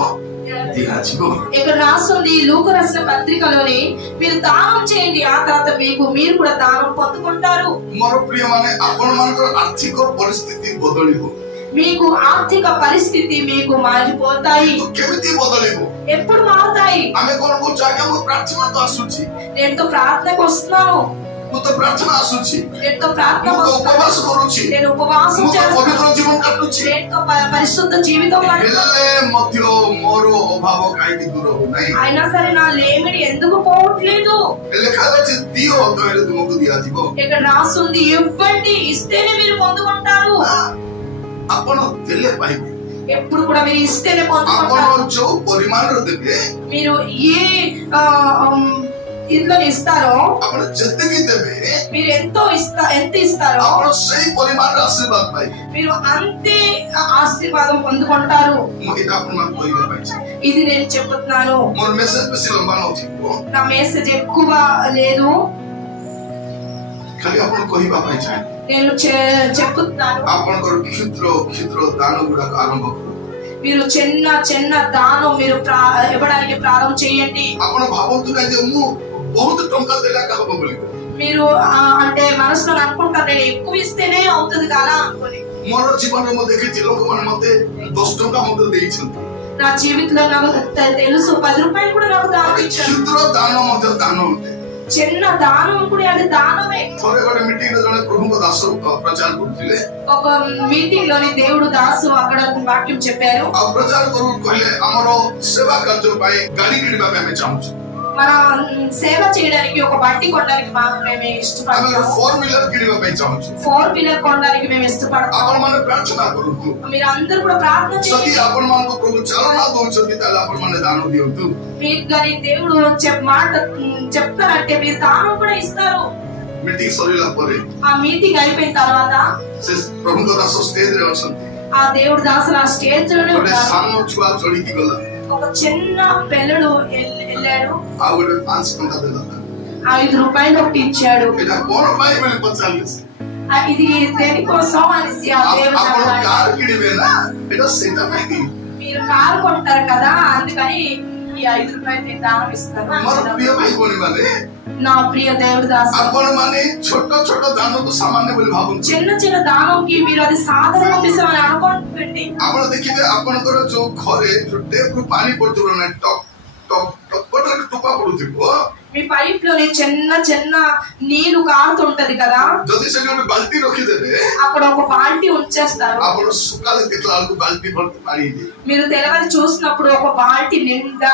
ଦିଆଯିବ. ఇక్కడ రాస్తుంది లూకా రాసిన పత్రికలోని మీరు దానం చేయండి, ఆ తర్వాత మీరు కూడా దానం పొందుకుంటారు. ମୋର ପ୍ରିୟ ମାନେ ଆପଣମାନଙ୍କର ଆର୍ଥିକ ପରିସ୍ଥିତି ବଦଳିବ, మీకు ఆర్థిక పరిస్థితి మీకు మారిపోతాయి. କେମିତି ବଦଳିବ, ఎప్పుడు మారుతాయి? ଆମେ କଣ କରୁଛୁ ଆଜ୍ଞା, ମୁଁ ପ୍ରାର୍ଥନା ତ ଆସୁଛି, నేను తో ప్రార్థనకు వస్తున్నాను, ମୁଁ ତ ପ୍ରାର୍ଥନା ଆସୁଛି, నేను తో ప్రార్థన ଉପବାସ କରୁଛି, నేను ఉపవాసం చేస్తున్నాను, ପବିତ୍ର ଜୀବନ କାଟୁଛି, నేను తో పరిశుద్ధ జీవితం గడుపుతున్నాను. ହେଲେ ମଧ୍ୟ ମୋର ଅଭାବ କାହିଁକି ଦୂର ହଉନାହିଁ? అయినా సరే నా లేమిడి ఎందుకు పోవట్లేదు? ଲେଖା ଅଛି ଦିଅ ତାହେଲେ ତୁମକୁ ଦିଆଯିବ. ఇక్కడ రాస్తుంది ఇవ్వండి ఇస్తేనే మీరు పొందుకుంటారు. ଆପଣ ଦେଲେ ପାଇବେ, ఎప్పుడు కూడా మీరు ఇస్తేనే పొందుకుంటారు. ଆପଣ ଯୋଉ ପରିମାଣରେ ଦେବେ, మీరు ఏ ఇంట్లో ఇస్తారో ଆପଣ ଯେତିକି ଦେବେ మీరు ఎంత ఇస్తారో ଆପଣ ସେଇ ପରିମାଣର ଆଶୀର୍ବାଦ ପାଇବେ। మీరు అంతే ఆశీర్వాదం పొందుకుంటారు। ମୁଁ ଏଇଟା ଆପଣମାନଙ୍କୁ କହିବା ପାଇଁ ଚାହେଁ। ఇది నేను చెప్తున్నాను। ମୋର ମେସେଜ ବେଶୀ ଲମ୍ବା ନଥିବ, నా మెసేజ్ ఎక్కువ లేదు, ଖାଲି ଆପଣ କହିବା ପାଇଁ ଚାହେଁ। నేను చెప్తున్నాను। ଆପଣଙ୍କର କ୍ଷୁଦ୍ର କ୍ଷୁଦ୍ର ଦାନ ଗୁଡାକ ଆରମ୍ଭ କରନ୍ତୁ। మీరు చిన్న చిన్న దానం మీరు ఇవ్వడానికి ప్రారంభం చేయండి। ଆପଣ ଭାବନ୍ତୁ ନାହିଁ ଯେ ମୁଁ ବହୁତ ଟଙ୍କା ଦେଲେ ଏକା ହବ ବୋଲି। మీరు అంటే మనసులో అనుకుంటారు నేను ఎక్కువ ఇస్తేనే అవుతుంది కదా అనుకోని। ମୋର ଜୀବନରେ ମୁଁ ଦେଖିଛି ଲୋକମାନେ ମତେ 10 ଟଙ୍କା ମତେ ଦେଇଛନ୍ତି। నా జీవితంలో నాకు తెలుసు 10 రూపాయలు కూడా నాకు దానం ఇచ్చారు। କ୍ଷୁଦ୍ର ଦାନ ମଧ୍ୟ ଦାନ ଅଟେ। చిన్న దానం కూడా అది దానమే। ଥରେ ଗୋଟେ ମିଟିଂରେ ଜଣେ ପ୍ରଭୁଙ୍କ ଦାସ ପ୍ରଚାର କରୁଥିଲେ। ఒక మీటింగ్ లోని దేవుడు దాసు అక్కడ వాక్యం చెప్పారు। ଆଉ ପ୍ରଚାର କରୁ କହିଲେ ଆମର ସେବା କାର୍ଯ୍ୟ ପାଇଁ ଗାଡ଼ି କିଣିବା ପାଇଁ ଆମେ ଚାହୁଁଛୁ। మన సేవ చేయడానికి ఒక బండి కొనడానికి మేము ఇష్టపడతాము। 4 వీలర్ କିଣିବା ପାଇଁ ଚାହୁଁଛୁ। 4 వీలర్ కొనడానికి మేము ఇష్టపడతాము। ଆପଣ ମାନେ ପ୍ରାର୍ଥନା କରନ୍ତୁ। మీరు అందరూ కూడా ప్రార్థన ଯଦି చేయండి। ଆପଣ ମାନଙ୍କୁ ପ୍ରଭୁ ଚାଳନା ଦଉଛନ୍ତି ତାହେଲେ ଆପଣ ମାନେ ଦାନ ଦିଅନ୍ତୁ। మీకు గాని దేవుడు మాట చెప్తారంటే మీరు దానం కూడా ఇస్తారు। ମିଟିଂ ସରିଲା ପରେ ఆ మీటింగ్ అయిపోయిన తర్వాత ସେ ପ୍ରଭୁଙ୍କ ଦାସ ଷ୍ଟେଜ ରେ ଅଛନ୍ତି। ఆ దేవుడు దాసులు ఆ స్టేజ్ లోనే ଗୋଟେ ఉన్నారు। ସାନ ଛୁଆ ଚଢିକି ଗଲା। ఒక చిన్న పిల్లడు వెళ్ళాడు। ଆଉ ଗୋଟେ 5 ଟଙ୍କା ଦେଲା। 5 రూపాయలు ఒకటి ఇచ్చాడు। ଏଇଟା କଣ ପାଇଁ ବୋଲି ପଚାରିଲେ ସେ। ఇది దేనికోసం అనేసి ఆ దేవుడు ଆପଣ అన్నాడు। କାର୍ କିଣିବେ ନା ଏଇଟା ସେଇଟା ପାଇଁ। మీరు కారు కొంటారు కదా అందుకని ఈ 5 రూపాయలు నేను దానం ఇస్తాను ମୋର అన్నాడు। ପ୍ରିୟ ଭାଇ ଭଉଣୀ ମାନେ నా ప్రియ దేవుడు దాసు ଆପଣ ମାନେ ଛୋଟ ଛୋଟ ଦାନକୁ ସାମାନ୍ୟ ବୋଲି ଭାବନ୍ତି। చిన్న చిన్న దానంకి మీరు అది సాధారణ విషయం అని అనుకోండి। ଆପଣ ଦେଖିବେ ଆପଣଙ୍କର ଯୋଉ ଘରେ ଯୋଉ ଟେପରୁ ପାଣି ପଡୁଥିବ ନା ଟକ୍ ଟକ୍ ଟକ୍ ଗୋଟେ ଟୋପା ପଡୁଥିବ। మీ పైప్ లోని చిన్న చిన్న నీళ్లు కారుతుంటది కదా, ଯଦି ସେଠି ଗୋଟେ ବାଲ୍ଟି ରଖିଦେବେ అక్కడ ఒక బాల్టీ ఉంచేస్తారు। ଆପଣ ସକାଳେ ଦେଖିଲା ବେଳକୁ ବାଲ୍ଟି ଭର୍ତ୍ତି ପାଣି ହେଇଯିବ। మీరు తెల్లవారి చూసినప్పుడు ఒక బాల్టీ నిండా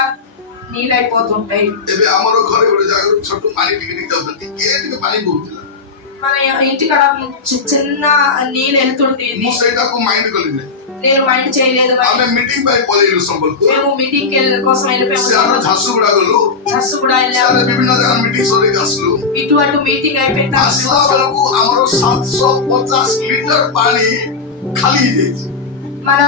నీళ్ళైపోతుంటాయి। ଏବେ ଆମର ଘରେ ଗୋଟେ ଜାଗାରୁ ଛୋଟ ପାଣି ଟିକେ ଟିକେ ଯାଉଛନ୍ତି, ଟିକେ ପାଣି ବହୁଥିଲା। మన ఇంటికాడ చిన్న నీళ్ళు వెళ్తుంటే ମୁଁ ସେଇଟାକୁ ମାଇଣ୍ଡ କଲି ନାହିଁ। నేను మైండ్ చేయలేదు। ଆମେ ମିଟିଂ ପାଇଁ ପଳେଇଲୁ ସମ୍ବଲପୁର। మేము మీటింగ్ కోసం వెళ్ళిపోయాము। ସିଆଡୁ ଝାରସୁଗୁଡା ଗଲୁ। ଝାରସୁଗୁଡ଼ା వెళ్ళాము। ସିଆଡେ ବିଭିନ୍ନ ଜାଗା ମିଟିଂ ସରେଇକି ଆସିଲୁ। ఇటు అటు మీటింగ్ అయిపోయిన ଆସିଲା ବେଳକୁ ଆମର 750 ଲିଟର ପାଣି ଖାଲି ହେଇଯାଇଛି। మన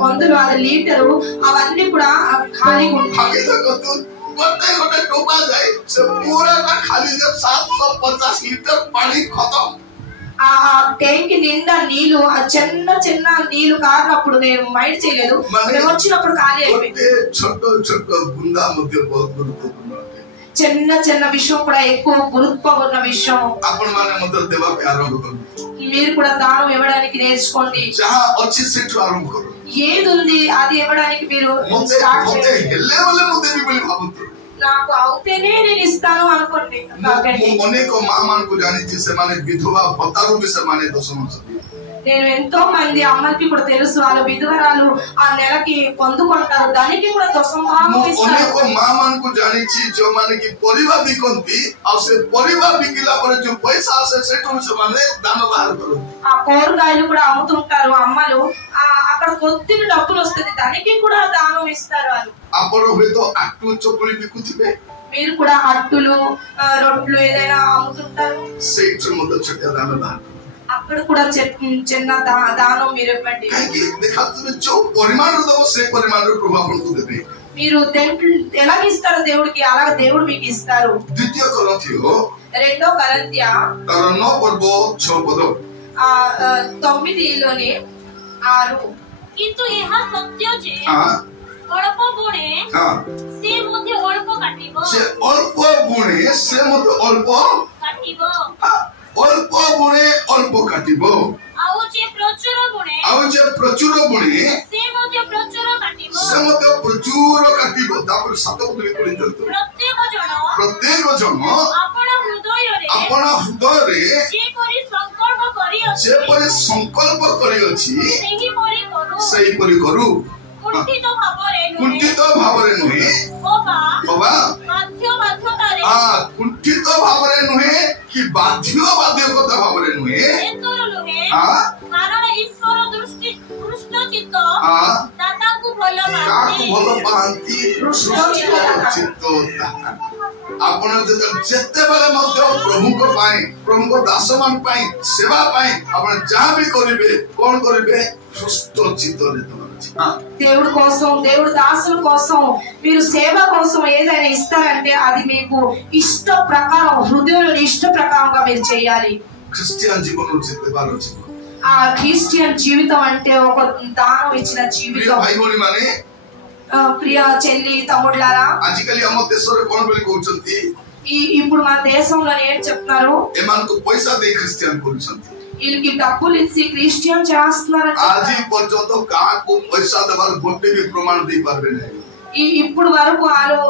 700 లీటరు అవన్నీ కూడా ఖాళీగా ఉంటాయి। ଭାବି ଦେଖନ୍ତୁ ଗୋଟେ ଗୋଟେ ଟୋପା ଯାଇ ସେ ପୁରାଟା ଖାଲି ଯେ 750 ଲିଟର ପାଣି ଖତମ। ఆ ట్యాంక్ నిండా నీళ్లు ఆ చిన్న చిన్న నీళ్లు కారినప్పుడు నేను మైండ్ చేయలేదు। మేము వచ్చినప్పుడు ఖాళీ అయిపోయింది। ଛୋଟ ଛୋଟ ବୁନ୍ଦା ମଧ୍ୟ ବହୁତ ଗୁରୁତ୍ୱପୂର୍ଣ୍ଣ ଅଟେ। చిన్న చిన్న విషయం కూడా ఎక్కువ గురుత్వం ఉన్న విషయం। ଆପଣ ମାନେ ମଧ୍ୟ ଦେବା ପାଇଁ ଆରମ୍ଭ କରନ୍ତୁ। మీరు కూడా దానం ఇవ్వడానికి నేర్చుకోండి। ଯାହା ଅଛି ସେଠୁ ଆରମ୍ଭ କରନ୍ତୁ। ఏది ఉంది అది ఇవ్వడానికి మీరు ମତେ స్టార్ట్ ମତେ చేయండి। ହେଲେ ବୋଲେ ମୁଁ ଦେବି ବୋଲି ଭାବନ୍ତୁ। నాకు అవుతేనే నేను ఇస్తాను అనుకోండి। ମୁଁ ଅନେକ ମା ମାନଙ୍କୁ ଜାଣିଛି ସେମାନେ ବିଧବା ଭତ୍ତାରୁ ବି ସେମାନେ ଦଶମ ଦିଅନ୍ତି। నేను ఎంతో మంది అమ్మలకి కూడా తెలుసు వాళ్ళ విధవరాలు ఆ నెలకి పొందుకుంటారు, దానికి కూడా దశమభాగం ఇస్తారు। ଅନେକ ମା ମାନଙ୍କୁ ଜାଣିଛି ଯୋଉମାନେ କି ପରିବା ବିକନ୍ତି ଆଉ ସେ ପରିବା ବିକିଲା ପରେ ଯୋଉ ପଇସା ଆସେ ସେଠୁ ସେମାନେ ଦାନ ବାହାର କରନ୍ତି। ఆ కూరగాయలు కూడా అమ్ముతుంటారు అమ్మలు, అక్కడ కొద్దిగా డబ్బులు వస్తుంది దానికి కూడా దానం ఇస్తారు వాళ్ళు। ଆପଣ ହୁଏତ ଆଟୁ ଚକୁଳି ବିକୁଥିବେ, మీరు కూడా అట్టులు రొట్లు ఏదైనా అమ్ముతుంటారు, ସେଇଠୁ ମଧ୍ୟ ଛୋଟିଆ ଦାନ ବାହାର అక్కడ కూడా చిన్న దానం మీరు ఇవ్వండి। କାହିଁକି ଦେଖାନ୍ତୁ ଯୋଉ ପରିମାଣରେ ଦବ ସେ ପରିମାଣରେ ପ୍ରଭୁ ଆପଣଙ୍କୁ ଦେବେ। మీరు ఎలా ఇస్తారు దేవుడికి అలాగే దేవుడు మీకు ఇస్తారు। ଦ୍ୱିତୀୟ କରନ୍ଥିଓ 2 కొరింథీ ତାର 9 ପର୍ବ 6 ପଦ 9లోని 6 କିନ୍ତୁ ଏହା ସତ୍ୟ ଯେ ଅଳ୍ପ ବୁଣେ ସେ ମଧ୍ୟ ଅଳ୍ପ କାଟିବ। ସେ ଅଳ୍ପ ବୁଣେ ସେ ମଧ୍ୟ ଅଳ୍ପ କାଟିବ। ଅଳ୍ପ ବୁଣେ ଅଳ୍ପ କାଟିବ। ଆଉ ଯେ ପ୍ରଚୁର ବୁଣେ ସେ ମଧ୍ୟ ପ୍ରଚୁର କାଟିବ। ପ୍ରଚୁର କାଟିବ। ତାପରେ 7 ପଦରେ ପଢିଛନ୍ତି, ପ୍ରତ୍ୟେକ ଜଣ ଆପଣ ହୃଦୟରେ ଯେପରି ସଂକଳ୍ପ କରିଅଛି ସେହିପରି କରୁ। କୁଣ୍ଠିତ ଭାବରେ ନୁହେଁ କୁଣ୍ଠିତ ଭାବରେ ନୁହେଁ କି ବାଧ୍ୟକତା ଭାବରେ ନୁହେଁ, କାରଣ ଈଶ୍ୱର ଦୃଷ୍ଟଚିତ୍ତ ଦାତାଙ୍କୁ ଭଲ ପାଆନ୍ତି ଆପଣ ଯେତେବେଳେ ମଧ୍ୟ ପ୍ରଭୁଙ୍କ ପାଇଁ ପ୍ରଭୁଙ୍କ ଦାସ ମାନ ପାଇଁ ସେବା ପାଇଁ ଆପଣ ଯାହା ବି କରିବେ କଣ କରିବେ ସୁସ୍ଥ చిత్తంతో దేవుడి కోసం దేవుడి దాసుల కోసం మీరు సేవ కోసం ఏదైనా ఇస్తారంటే అది మీకు ఇష్ట ప్రకారం హృదయంలో ఇష్ట ప్రకారంగా మీరు చేయాలి. క్రిస్టియన్ జీవనం ఆ క్రిస్టియన్ జీవితం అంటే ఒక దానం ఇచ్చిన జీవితం. ప్రియ చెల్లి తమ్ముళ్ళారా, ଆଜିକାଲି ଆମ ଦେଶରେ କଣ ବୋଲି କହୁଛନ୍ତି ఇప్పుడు మన దేశంలో ఏం చెప్తున్నారు ଏମାନଙ୍କୁ ପଇସା ଦେଇ ଖ୍ରୀଷ୍ଟିଆନ କରୁଛନ୍ତି వీళ్ళకి డబ్బులు ఇచ్చి క్రిస్టియన్ చేస్తున్నారు. ଆଜି ପର୍ଯ୍ୟନ୍ତ କାହାକୁ ପଇସା ଦେବାର ଗୋଟେ ବି ପ୍ରମାଣ ଦେଇପାରିବେ ନାହିଁ. ఇప్పుడు వరకు వాళ్ళు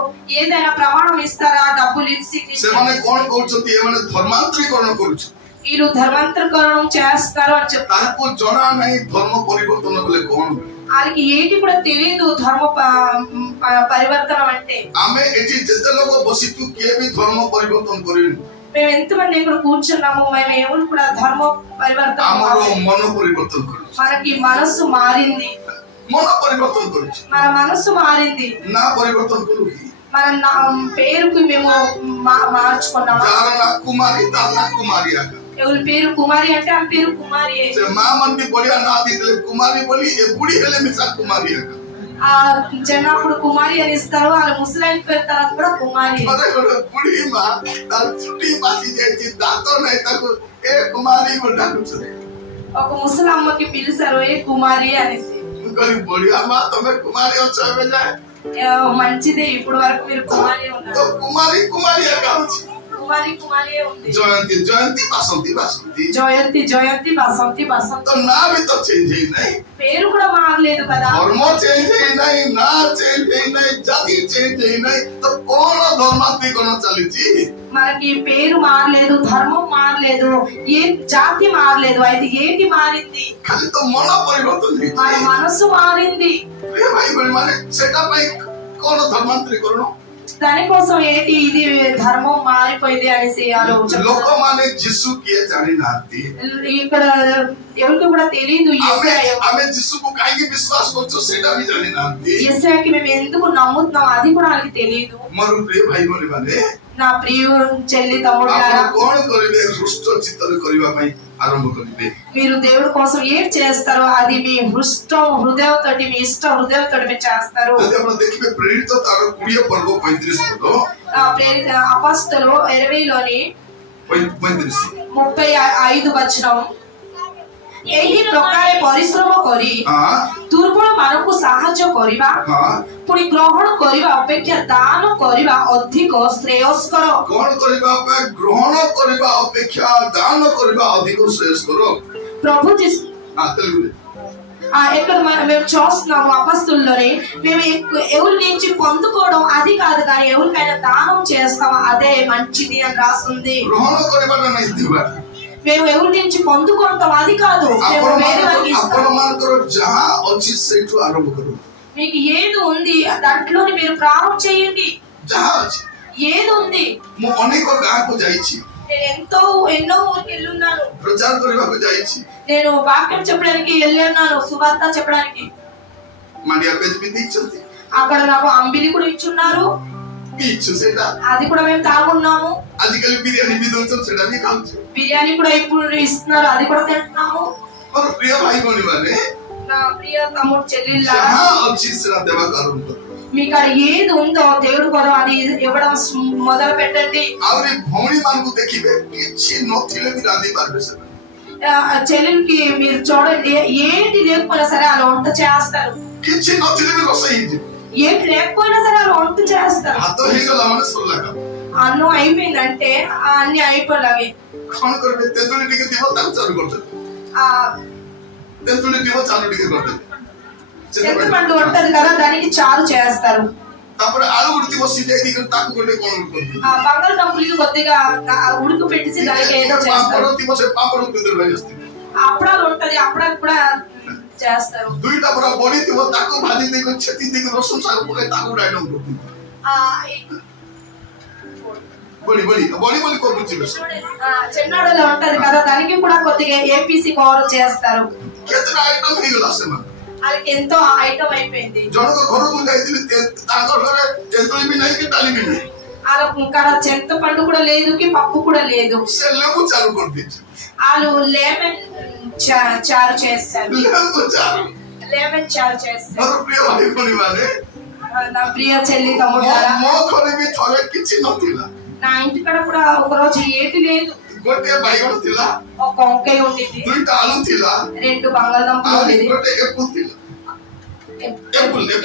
ఏదైనా ప్రమాణం ఇస్తారా డబ్బులు ఇచ్చి? ସେମାନେ କଣ କହୁଛନ୍ତି ଏମାନେ ଧର୍ମାନ୍ତରୀକରଣ କରୁଛନ୍ତି. వీళ్ళు ధర్మాంతరీకరణం చేస్తారు అని చెప్తారు. ତାଙ୍କୁ ଜଣା ନାହିଁ ଧର୍ମ ପରିବର୍ତ୍ତନ କଲେ କଣ. వాళ్ళకి ఏంటి కూడా తెలియదు ధర్మ పరివర్తనం అంటే. ଆମେ ଏଠି ଯେତେ ଲୋକ ବସିଛୁ କିଏ ବି ଧର୍ମ ପରିବର୍ତ୍ତନ କରିନୁ. మేము ఎంతమంది ఇక్కడ కూర్చున్నాము మేము ఎవరు కూడా ధర్మ పరివర్తన ଆମର ମନ ପରିବର୍ତ୍ତନ କରୁଛୁ. మనకి మనస్సు మారింది. ମନ ପରିବର୍ତ୍ତନ କରୁଛୁ. మన మనస్సు మారింది. ନା ପରିବର୍ତ୍ତନ କଲୁ କି మన పేరుకి మేము మార్చుకున్నాము. ଯାହାର ନା କୁମାରୀ ତାର ନା କୁମାରୀ ଆକା. ఎవరి పేరు కుమారి అంటే ఆ పేరు కుమారి. ମା ମାନେ ବଢିଆ ନା ଦେଇଥିଲେ କୁମାରୀ ବୋଲି ଏ ବୁଢୀ ହେଲେ ମିଶା କୁମାରୀ ଆକା. ఆ చిన్నప్పుడు కుమారి అని ఇస్తారు, వాళ్ళ ముసలాయి పేరు తర్వాత కూడా కుమారి. ବୁଢୀ ମା ତାର ଚୁଟି ପାଚି ଯାଇଛି ଦାନ୍ତ ନାହିଁ ତାକୁ ఏ కుమాରୀ ବୋଲି ଡାକୁଛନ୍ତି. ఒక ముసలమ్మకి పిలిచారు ఏ కుమారి అనేసి. బଢియా మా తమే కుమారీ ଅଛ ଏବେ ଯାଏ మంచిదే ఇప్పుడు వరకు మీరు కుమారి ఉన్నారు. కుమారీ కుమారీ ଆକା ଅଛି. కుమారి కుమారి ఉంది. ଜୟନ୍ତୀ ଜୟନ୍ତୀ ବାସନ୍ତୀ ବାସନ୍ତୀ జయంతి జయంతి బసంతి బసంతి. ତ ନା ବି ତ ଚେଞ୍ଜ ହେଇନାହିଁ. పేరు కూడా మారలేదు కదా. ଧର୍ମ ଚେଞ୍ଜ ହେଇନାହିଁ, ନା ଚେଞ୍ଜ ହେଇନାହିଁ, ଜାତି ଚେଞ୍ଜ ହେଇନାହିଁ, ତ କଣ ଧର୍ମାନ୍ତରୀକରଣ ଚାଲିଛି? మనకి పేరు మారలేదు, ధర్మం మారలేదు, ఏ జాతి మారలేదు, అయితే ఏంటి మారింది? ଖାଲି ତ ମନ ପରିବର୍ତ୍ତନ ହେଇଛି. మన మనసు మారింది. ଭାଇ ଭଉଣୀ ମାନେ ସେଟା ପାଇଁ କଣ ଧର୍ମାନ୍ତରୀକରଣ? దానికోసం ఏంటి ఇది ధర్మం మారిపోయింది అనేసి ఆలోచన. ଲୋକମାନେ ଯୀଶୁ କିଏ ଜାଣିନାହାନ୍ତି. ఇక్కడ ఎవరికి కూడా తెలియదు ଆମେ ଯୀଶୁକୁ କାହିଁକି ବିଶ୍ୱାସ କରୁଛୁ ସେଇଟା ବି ଜାଣିନାହାନ୍ତି. యేసయ్యకి మేము ఎందుకు నమ్ముతున్నాం అది కూడా వాళ్ళకి తెలియదు. ମୋର ପ୍ରିୟ ଭାଇ ଭଉଣୀ ମାନେ నా ప్రియ చెల్లి తమ్ముళ్ళారా, କଣ କରିବେ? ହୃଷ୍ଟ ଚିତ୍ତରେ କରିବା ପାଇଁ ଆରମ୍ଭ କରିବେ. మీరు దేవుడి కోసం ఏం చేస్తారో అది మీ హృదయంతో మీ ఇష్ట హృదయంతో మీరు చేస్తారు. ଯଦି ଆପଣ ଦେଖିବେ ପ୍ରେରିତ ତାର 20 ପର୍ବ 35 ପଦ, ప్రేరిత అపొస్తలు 20లోని 35 వచనం, ଏହି ପ୍ରକାରେ ପରିଶ୍ରମ କରି ଦୁର୍ବଳ ମାନଙ୍କୁ ସାହାଯ୍ୟ କରିବା ପୁଣି ଗ୍ରହଣ କରିବା ଅପେକ୍ଷା ଦାନ କରିବା ଅଧିକ ଶ୍ରେୟସ୍କର. କଣ କରିବା ଅପେକ୍ଷା ଗ୍ରହଣ କରିବା ଅପେକ୍ଷା ଦାନ କରିବା ଅଧିକ ଶ୍ରେୟସ୍କର. ప్రభు ఇక్కడ మేము చూస్తున్నాము అపస్తుల్లోనే మేము ఎవరి నుంచి పొందుకోవడం అది కాదు కానీ ఎవరికైనా దానం చేస్తామా అదే మంచిది అని రాస్తుంది. గ్రహణ କରିବା మేము ఎవరి నుంచి పొందుకుంటాం అది కాదు. మీకు ఏది ఉంది దాంట్లోని మీరు ప్రారంభం చేయండి. ఏది ఉంది నేను ఎన్నో ఊరికి వెళ్ళున్నాను, నేను వాక్యం చెప్పడానికి వెళ్ళున్నాను, సువార్త చెప్పడానికి. అక్కడ నాకు అంబిలి కూడా ఇచ్చున్నారు, అది కూడా మేము తాగున్నాము. బిర్యానీ కూడా ఇప్పుడు ఇస్తున్నారు, అది కూడా తింటున్నాము. నా ప్రియ తమ్ముడు చెల్లెళ్ళ, మీకు అది ఏది ఉందో దేవుడు కూడా అది ఇవ్వడం మొదలు పెట్టండి. చెల్లెలకి మీరు చూడండి, ఏంటి లేకపోయినా సరే అలా వంట చేస్తారు. ఏంటి లేకపోయినా సరే అలా వంట చేస్తారు. అన్నం అయిపోయిందంటే అన్ని అయిపోలాగే చింతపండు ఉంటది కదా, దానికి చారు చేస్తారు. బంగాళదుంపలకి కొద్దిగా ఉడుకు పెట్టేసి దానికి ఏదో చేస్తారు. అప్పడాలు ఉంటది, అప్పడాలు కూడా చేస్తారు. చిన్నాడలో ఉంటది కదా, దానికి కూడా కొద్దిగా ఏపీసీ కూర చేస్తారు. వాళ్ళకి ఎంతో ఐటమ్ అయిపోయింది. జనక ଘରକୁ ଯାଇଥିଲି ତାଙ୍କ ଘରେ ତେନ୍ତୁଳି ବି ନାହିଁ କି ଡାଲି ବି ନାହିଁ. వాళ్ళ చింతపండు కూడా లేదు కి పప్పు కూడా లేదు. ସେ ଲେମ୍ବୁ ଚାରୁ କରିଦେଇଛି. వాళ్ళు లెమన్ చారు చేస్తారు. లెమన్ చారు చేస్తారు. ମୋର ପ୍ରିୟ ଭାଇ ଭଉଣୀମାନେ, నా ప్రియ చెల్లి తమ్ముడారా, ମୋ ଘରେ ବି ଥରେ କିଛି ନଥିଲା. నా ఇంటికాడ కూడా ఒక రోజు ఏటి లేదు. ଗୋଟିଏ ବାଇଗଣ ଥିଲା, ఒక వంకాయ ఉండింది, 2ଟା ଆଳୁ ଥିଲା, 2 బంగాళదుంపలు ఉండేది, ଗୋଟେ ଏପୁଲ ଥିଲା.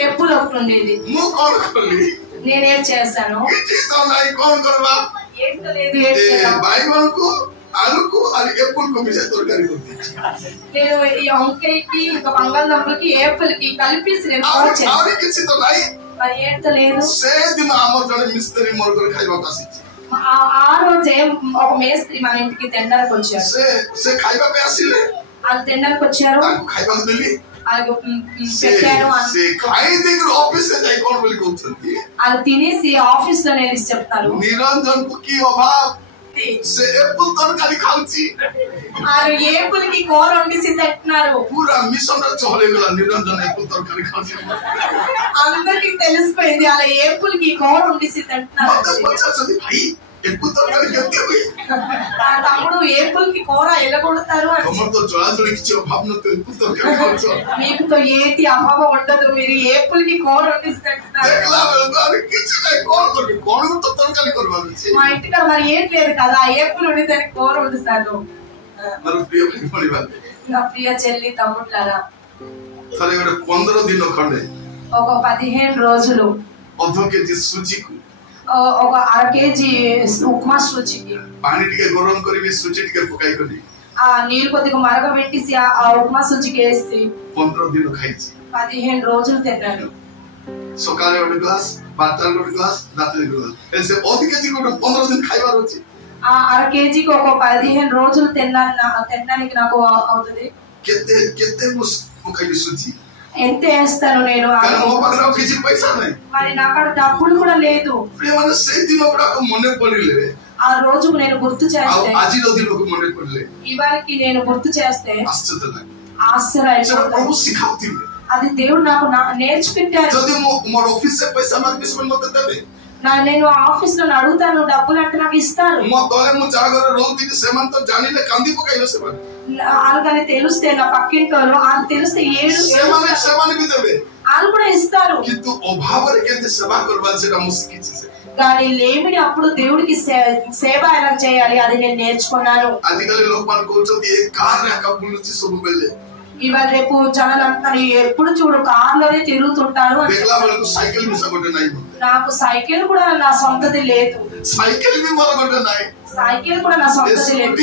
ఎప్పుడు ఒకటి ఉండేది. ମୁଁ କଣ କଲି? నేనేం చేశాను? କିଛି ତ ନାହିଁ, କଣ କରିବା? ఏటి లేదు, ବାଇଗଣକୁ ఆలుకు అది ఎప్పుడుకు మిసే తరకారీ కొట్టించి నేను ఈ వంకాయకి ఇంకా బంగాళదుంపలకి ఏపులకి కలిపేసి నేను చేశాను. ఆవి కిసి తో నై మరి ఏంట లేదు. సే దిన అమర్ జనే మిస్త్రీ మోర్ కర్ ఖైబా కాసిచి ఆ రోజే ఒక మేస్త్రి మన ఇంటికి తినడానికి వచ్చారు. సే ఖైబా పే ఆసిలే వాళ్ళు తినడానికి వచ్చారు. ఖైబా దిలి వాళ్ళు పెట్టాను. సే ఖాయి దగ్గర ఆఫీస్ ఏ జై కోన్ బలి కూర్చుంది. వాళ్ళు తినేసి ఆఫీస్ లో నేను చెప్తారు, నిరంజన్ కు కి అభావ से एप्पल तरकारी खाउची आरो एप्पल की कोर వండిసి తింటున్నారు. पूरा मिशन चले गला निरंजन एप्पल तरकारी खाउची. అందరికి తెలిసిపోయింది అలా एप्पल की कोर వండిసి తింటున్నారు. मतलब बच्चा चली भाई एप्पल तरकारी केते होई తమ్ముడు एप्पल की कोर ఎలా కొడతారు అని. हमर तो जळा जळी किछ भाव न तो एप्पल तरकारी खाउचो. మీకు తో ఏటి అభావ ఉండదు, మీరు एप्पल की कोर వండిసి తింటున్నారు. देखला बारे किछ नहीं कोन करबी कोन तो तरकारी करबा छी. మా ఇంటికి మరి ఏం లేదు కదా, एप्पल వండితేనే కోర వండుతాను. మన ప్రియ పరివార్, నా ప్రియ చెల్లి తమ్ముళ్ళారా, సరే ఒక 15 దిన ఖండే ఒక 15 రోజులు అర్ధ కేజీ సుజికు ఒక 1/2 కేజీ ఉప్మా సుజికి పాని టికే గరం కరివి సుజి టికే పకాయి కరి ఆ నీళ్ళు కొద్దిగా మరగబెట్టేసి ఆ ఉప్మా సుజికి వేసి 15 దిన ఖైచి 15 రోజులు తిన్నాను. సకాలే ఒక గ్లాస్, బాటల్ ఒక గ్లాస్, రాత్రి ఒక గ్లాస్, ऐसे అర్ధ కేజీ కూడా 15 దిన ఖైబార్ వచ్చి ఆ 1/2 కేజీకి ఒక 15 రోజులు తినడానికి నాకు అవుతుంది. केते केते मुस पकाई सुजी ఎంత వేస్తాను నేను? మరి నా కాడ డబ్బులు కూడా లేదు. ఆ రోజుకు నేను గుర్తు చేస్తే, ఇవాళకి నేను గుర్తు చేస్తే ఆశ్చర్య. అది దేవుడు నాకు నేర్చుకుంటారు. నేను ఆఫీస్ లో అడుగుతాను డబ్బులు అంటే నాకు ఇస్తారు. వాళ్ళకని తెలిస్తే నా పక్కింటి వాళ్ళు వాళ్ళు తెలిస్తే వాళ్ళు కూడా ఇస్తారు. కానీ లేమిని అప్పుడు దేవుడికి సేవ ఎలా చేయాలి అది నేను నేర్చుకున్నాను. ఇవాళ రేపు జనాలు అంటారు ఎప్పుడు చూడు కార్లోనే తిరుగుతుంటారు. నాకు సైకిల్ కూడా నా సొంతది లేదు. సైకిల్ కూడా నా సొంతది లేదు.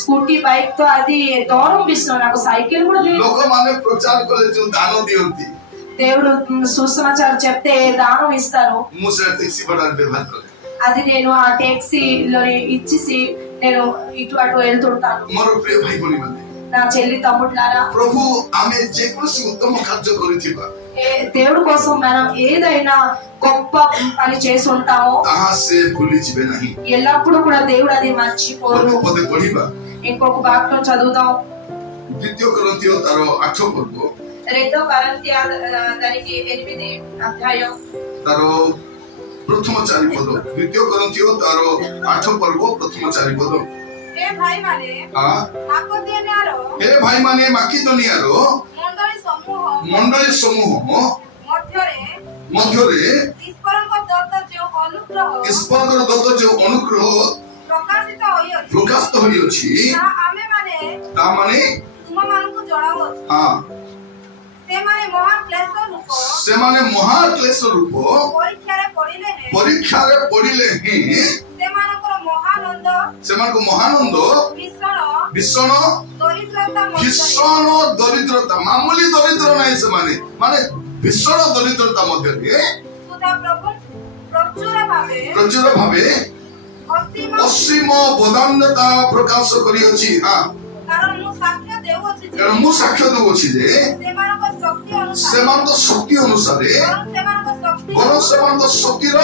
స్కూటీ బైక్ తో అది దూరం ఇస్తున్నాను, నాకు సైకిల్ కూడా లేదు. దేవుడు సుసమాచారం చెప్తే దానం ఇస్తారు. అది నేను ఆ టాక్సీలో ఇచ్చేసి నేను ఇటు అటు వెళ్తుంటాను. నా చెల్లి తమ్ముళ్ళారా, ప్రభు ఆమె जेकोसी ఉత్తమ కార్య కరిచిబా దేవుడి కోసం మనం ఏదైనా గొప్ప పని చేసి ఉంటామో తాసే భూలిచిబే నహి, ఎల్లప్పుడూ కూడా దేవుడు అది మర్చిపోరు. పదే పడిబా ఇంకొక భాగం చదువుదాం. ద్వితీయ కొరింథీయ తారో 8 పర్వ, రెండో కొరింథీయ దానికి 8 అధ్యాయం తారో ప్రథమ 4 పద. ద్వితీయ కొరింథీయ తారో 8 పర్వ ప్రథమ 4 పద. हे भाई माने माकिदोनियारो मंडली समूह मध्यरे ईश्वरकर दत्त जो अनुग्रह प्रकाशित होई अछि ता माने तुम मानकु जणाओ। हां, से माने महाक्लेश रूप परीक्षा रे पड़िले ही सेमानको महानंद भीषण दरिद्रता, मामूली दरिद्र नहीं से माने भीषण दरिद्रता मध्य प्रचुर भावे असीम बदान्यता प्रकाश करियछि। हां, कारण मु साक्ष्य देउछि जे सेमानको शक्ति अनुसार बरं सेमानको शक्तिर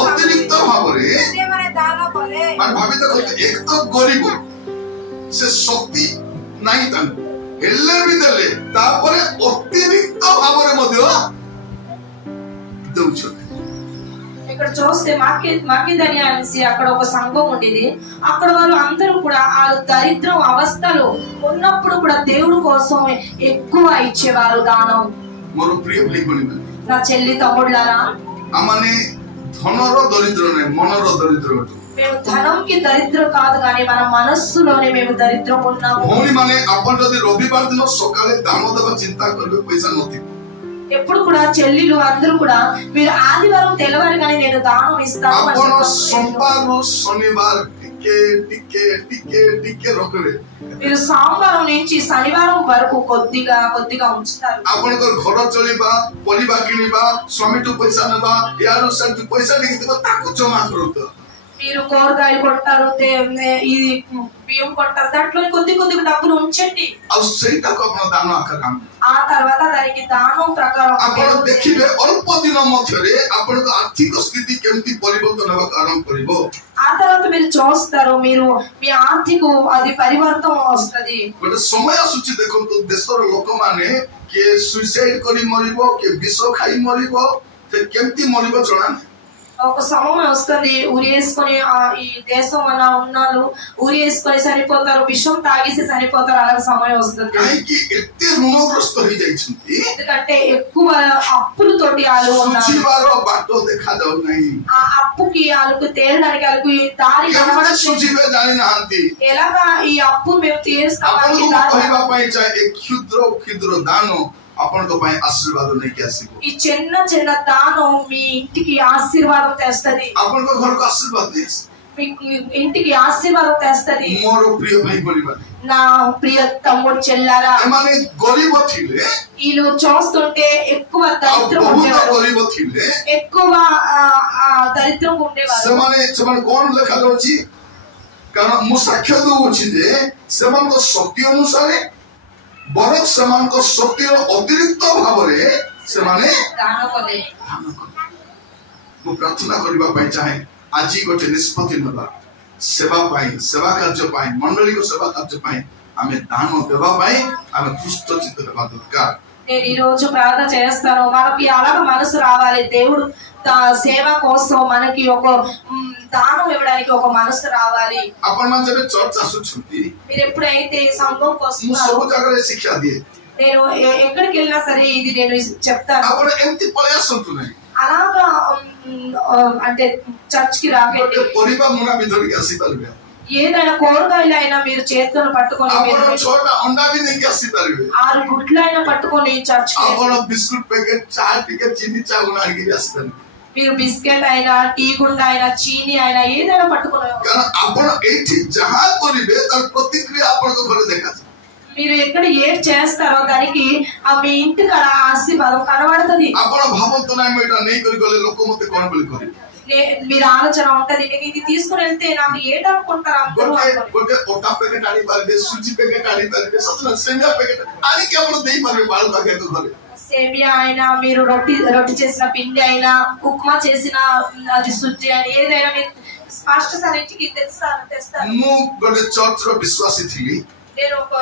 अतिरिक्त भावरे माने भावी देखो एक तो गरीब से शक्ति नहीं तन ହେଲେ ବି ଦେଲେ ତାପରେ ଅତିରିକ୍ତ ଭାବରେ ମଧ୍ୟ ଦଉଛନ୍ତି। ఇక్కడ చూస్తే మాకిదని అనేసి అక్కడ ఒక సంఘం ఉండేది. అక్కడ వాళ్ళు అందరూ కూడా ఆ దరిద్రం అవస్థలో ఉన్నప్పుడు కూడా దేవుడి కోసం ఎక్కువ ఇచ్చేవారు దానం. ମୋର ପ୍ରିୟ ଭାଇ ଭଉଣୀ, నా చెల్లి తమ్ముళ్ళారా, ଆମମାନେ ଧନର ଦରିଦ୍ର ନାହିଁ, ମନର ଦରିଦ୍ର ଅଟୁ। మేము ధనంకి దరిద్రం కాదు కానీ మన మనస్సులోనే మేము దరిద్రం ఉన్నాము। ଭଉଣୀ ମାନେ ଆପଣ ଯଦି ରବିବାର ଦିନ ସକାଳେ ଦାନ ଦେବା ଚିନ୍ତା କରିବେ ପଇସା ନଥିବ। ఎప్పుడు కూడా చెల్లిలు అందరూ కూడా మీరు ఆదివారం తెల్లవారు కానీ నేను దానం ఇస్తాను ଆପଣ ସୋମବାରରୁ ଶନିବାର ଟିକେ ଟିକେ ଟିକେ ଟିକେ ରଖିବେ। మీరు సోమవారం నుంచి శనివారం వరకు కొద్దిగా కొద్దిగా ఉంచుతారు। ଆପଣଙ୍କର ଘର ଚଳିବା, ପରିବା କିଣିବା, ସ୍ୱାମୀଠୁ ପଇସା ନେବା, ୟାରୁ ସେଠୁ ପଇସା ନେଇକି ତାକୁ ଜମା କରନ୍ତୁ। మీరు కూరగాయలు కొంటారు, ఇది బియ్యం కొంటారు, దాంట్లో కొద్ది కొద్దిగా డబ్బులు ఉంచండి। ଆଉ ସେଇଟାକୁ ଆପଣ ଦାନ ଆକାରରେ ఆ తర్వాత దానికి దానం ప్రకారం ଆପଣ ଦେଖିବେ ଅଳ୍ପ ଦିନ ମଧ୍ୟରେ ଆପଣଙ୍କ ଆର୍ଥିକ ସ୍ଥିତି କେମିତି ପରିବର୍ତ୍ତନ ହେବାକୁ ଆରମ୍ଭ କରିବ। ఆ తర్వాత మీరు చూస్తారు మీరు మీ ఆర్థిక అది పరివర్తన వస్తుంది। ଗୋଟେ ସମୟ ଆସୁଛି ଦେଖନ୍ତୁ, ଦେଶର ଲୋକମାନେ କିଏ ସୁଇସାଇଡ କରି ମରିବ, କିଏ ବିଷ ଖାଇ ମରିବ, ସେ କେମିତି ମରିବ ଜଣା ନାହିଁ। ఒక సమయం వస్తుంది ఉరేసుకొని ఈ దేశం అలా ఉన్నాను ఉరేసుకొని చనిపోతారు, విషం తాగేసి చనిపోతారు, అలాగే సమయం వస్తుంది। ఎందుకంటే ఎక్కువ అప్పులతోటి వాళ్ళు ఉన్నారు, ఆ అప్పుకి వాళ్ళకు తేలడానికి వాళ్ళకు దారి కనబడట్లేదు। ఎలాగా ఈ అప్పు మేము తీరుస్తామని ଆପଣଙ୍କ ପାଇଁ ଆଶୀର୍ବାଦ ନେଇକି ଆସିବ। ఈ చిన్న చిన్న దానం మీ ఇంటికి ఆశీర్వాదం తెస్తది, ଆପଣଙ୍କ ଘରକୁ ఆశీర్వాଦ ଦେଇଛି, మీ ఇంటికి ఆశీర్వాదం తెస్తది। ମୋର ପ୍ରିୟ ଭାଇ ଭଉଣୀମାନେ, నా ప్రియ తమ్ముడు చెల్లారా, ଏମାନେ ଗରିବ ଥିଲେ, వీళ్ళు చూస్తుంటే ఎక్కువ దరిద్రం ఉండేవారు, ଗରିବ ଥିଲେ, ఎక్కువ దరిద్రం ఉండేవారు। ସେମାନେ କଣ ଲେଖାଯାଉଛି, କାରଣ ମୁଁ ସାକ୍ଷ୍ୟ ଦଉଛି ଯେ ସେମାନଙ୍କ ଶକ୍ତି ଅନୁସାରେ ବରଂ ସେମାନଙ୍କ ଶକ୍ତିର ଅତିରିକ୍ତ ଭାବରେ ସେମାନେ ଦାନ କଲେ। ମୁଁ ପ୍ରାର୍ଥନା କରିବା ପାଇଁ ଚାହେଁ ଆଜି ଗୋଟେ ନିଷ୍ପତ୍ତି ନେବା, ସେବା ପାଇଁ, ସେବା କାର୍ଯ୍ୟ ପାଇଁ, ମଣ୍ଡଳୀଙ୍କ ସେବା କାର୍ଯ୍ୟ ପାଇଁ ଆମେ ଦାନ ଦେବା ପାଇଁ ଆମେ କୃତଚିତ ହେବା ଦରକାର। నేను ఈ రోజు ప్రార్థన చేస్తాను, మనకి అలాగ మనసు రావాలి, దేవుడు సేవ కోసం మనకి ఒక దానం ఇవ్వడానికి ఒక మనసు రావాలి। ଆପଣ ମାନେ ଯେବେ ଚର୍ଚ୍ଚ ଆସୁଛନ୍ତି, మీరు ఎప్పుడైతే సంఘం కోసం ମୁଁ ସବୁ ଜାଗାରେ ଶିକ୍ଷା ଦିଏ, నేను ఎక్కడికి వెళ్ళినా సరే ఇది నేను చెప్తాను। ଆପଣ ଏମିତି ପଳେଇ ଆସନ୍ତୁ ନାହିଁ, అలాగా అంటే చర్చ్ కి రాకండి, ପରିବା ମୁଣା ବି ଧରିକି ଆସିପାରିବେ, ఏదైనా కూరగాయలైనా మీరు చేతులను పట్టుకొని, అండా भी नहीं ଆସିପାରିବେ, 6 గుడ్లైనా పట్టుకొని చర్చ్ కి, ଆପଣ బిస్కెట్ ప్యాకెట్, చా టికెట్, చిన్ని చా గుణానికి ଆସିପାରିବେ, మీరు బిస్కెట్ అయినా, టీ గుండ అయినా, చీని అయినా ఏదైనా పట్టుకొని, ଆପଣ ଏଇଠି ଯାହା କରିବେ ତାର ପ୍ରତିକ୍ରିୟା ଆପଣଙ୍କ ଘରେ ଦେଖାଯିବ। మీరు ఎక్కడ ఏం చేస్తారో దానికి మీ ఇంటికి ఆశీర్వాదం కనబడుతుంది। ଆପଣ ଭାବନ୍ତୁ ନାହିଁ ମୁଁ ଏଇଟା ନେଇକରି ଗଲେ ଲୋକ ମୋତେ କଣ ବୋଲି କହିବେ, మీరు ఆలోచన ఉంటది నేను ఇది తీసుకుని వెళ్తే నాకు ఏటనుకుంటారు అందరూ। ଗୋଟେ ଅଟା ପ୍ୟାକେଟ ଆଣିପାରିବେ, ସୁଜି ପ୍ୟାକେଟ ଆଣିପାରିବେ, ସତରେ ସେମିଆ ପ୍ୟାକେଟ ଆଣିକି ଆପଣ ଦେଇପାରିବେ ବାଳ ପାଖକୁ ଘରେ। సేమియా అయినా, మీరు రొట్టి చేసిన పిండి అయినా, ఉప్మా చేసిన అది సుజ్జి అయినా ఏదైనా మీరు పాస్టర్ సార్ ఇంటికి తెస్తారు। ମୁଁ ଗୋଟେ ଚର୍ଚ୍ଚର ବିଶ୍ୱାସୀ ଥିଲି, నేను ఒక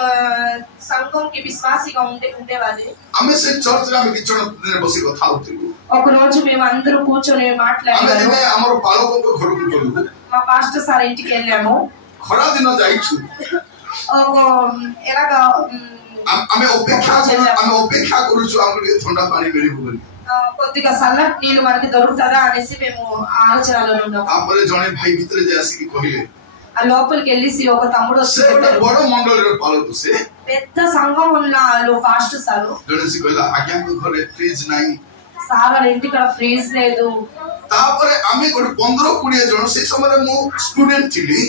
సంఘంకి విశ్వాసిగా ఉండేవాడిని। ଆମେ ସେ ଚର୍ଚ୍ଚରେ ଆମେ କିଛି ଜଣ ବସି କଥା ହଉଥିଲୁ, ఒక రోజు మేము అందరూ కూర్చొని మాట్లాడాము, ଆମର ବାଳକଙ୍କ ଘରକୁ ଗଲୁ, మా పాస్టర్ సార్ ఇంటికి వెళ్ళాము, ଖରା ଦିନ ଯାଇଛୁ, ఎలాగా ଆମେ ଅପେକ୍ଷା କରୁଛୁ ଆମକୁ ଟିକେ ଥଣ୍ଡା ପାଣି ମିଳିବ ବୋଲି, కొద్దిగా చల్లటి నీళ్ళు మనకి దొరుకుతుందా అనేసి మేము ఆలోచనలో ఉన్నాము। ତାପରେ ଜଣେ ଭାଇ ଭିତରେ ଯାଇ ଆସିକି କହିଲେ, ఆ లోపలికి వెళ్ళేసి ఒక తమ్ముడు వచ్చి, ବଡ ମଣ୍ଡଳୀର ପାଳକ ସେ, పెద్ద సంఘం ఉన్న పాస్టర్ సార్ ଜଣେ ସେ କହିଲା ଆଜ୍ଞାଙ୍କ ଘରେ ଫ୍ରିଜ ନାହିଁ, సార్ వాళ్ళ ఇంటికి ఫ్రీజ్ లేదు। ତାପରେ ଆମେ ଗୋଟେ 15-20 ଜଣ, ସେଇ ସମୟରେ ମୁଁ ଷ୍ଟୁଡେଣ୍ଟ ଥିଲି,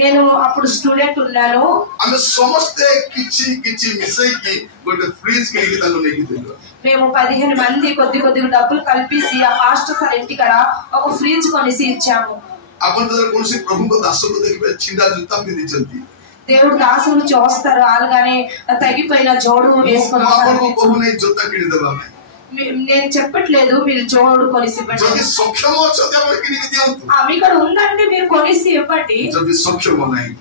నేను అప్పుడు స్టూడెంట్ ఉన్నాను, ଆମେ ସମସ୍ତେ କିଛି କିଛି ମିଶେଇକି ଗୋଟେ ଫ୍ରିଜ କିଣିକି ତାଙ୍କୁ ନେଇକି ଦେଲୁ। మేము 15 మంది కొద్ది కొద్దిగా డబ్బులు కలిపేసి ఆ పాస్టర్ సార్ ఇంటికడ ఒక ఫ్రిజ్ కొనేసి ఇచ్చాము। ଆପଣ ଯେତେବେଳେ କୌଣସି ପ୍ରଭୁଙ୍କ ଦାସକୁ ଦେଖିବେ ଛିଣ୍ଡା ଜୋତା ପିନ୍ଧିଛନ୍ତି, దేవుడు దాసులు చూస్తారు, అలాగానే తగిపోయిన జోడు వేసుకొని, ଆପଣଙ୍କୁ କହୁନି ଜୋତା କିଣିଦେବା ପାଇଁ, నేను చెప్పట్లేదు మీరు జోడు కొనిసి ఇవ్వండి, ଯଦି ସକ୍ଷମ ଅଛନ୍ତି ଆପଣ କିଣିକି ଦିଅନ୍ତୁ, మీకడ ఉందంటే మీరు కొనిసి ఇవ్వండి, ଯଦି ସକ୍ଷମ ନାହିଁ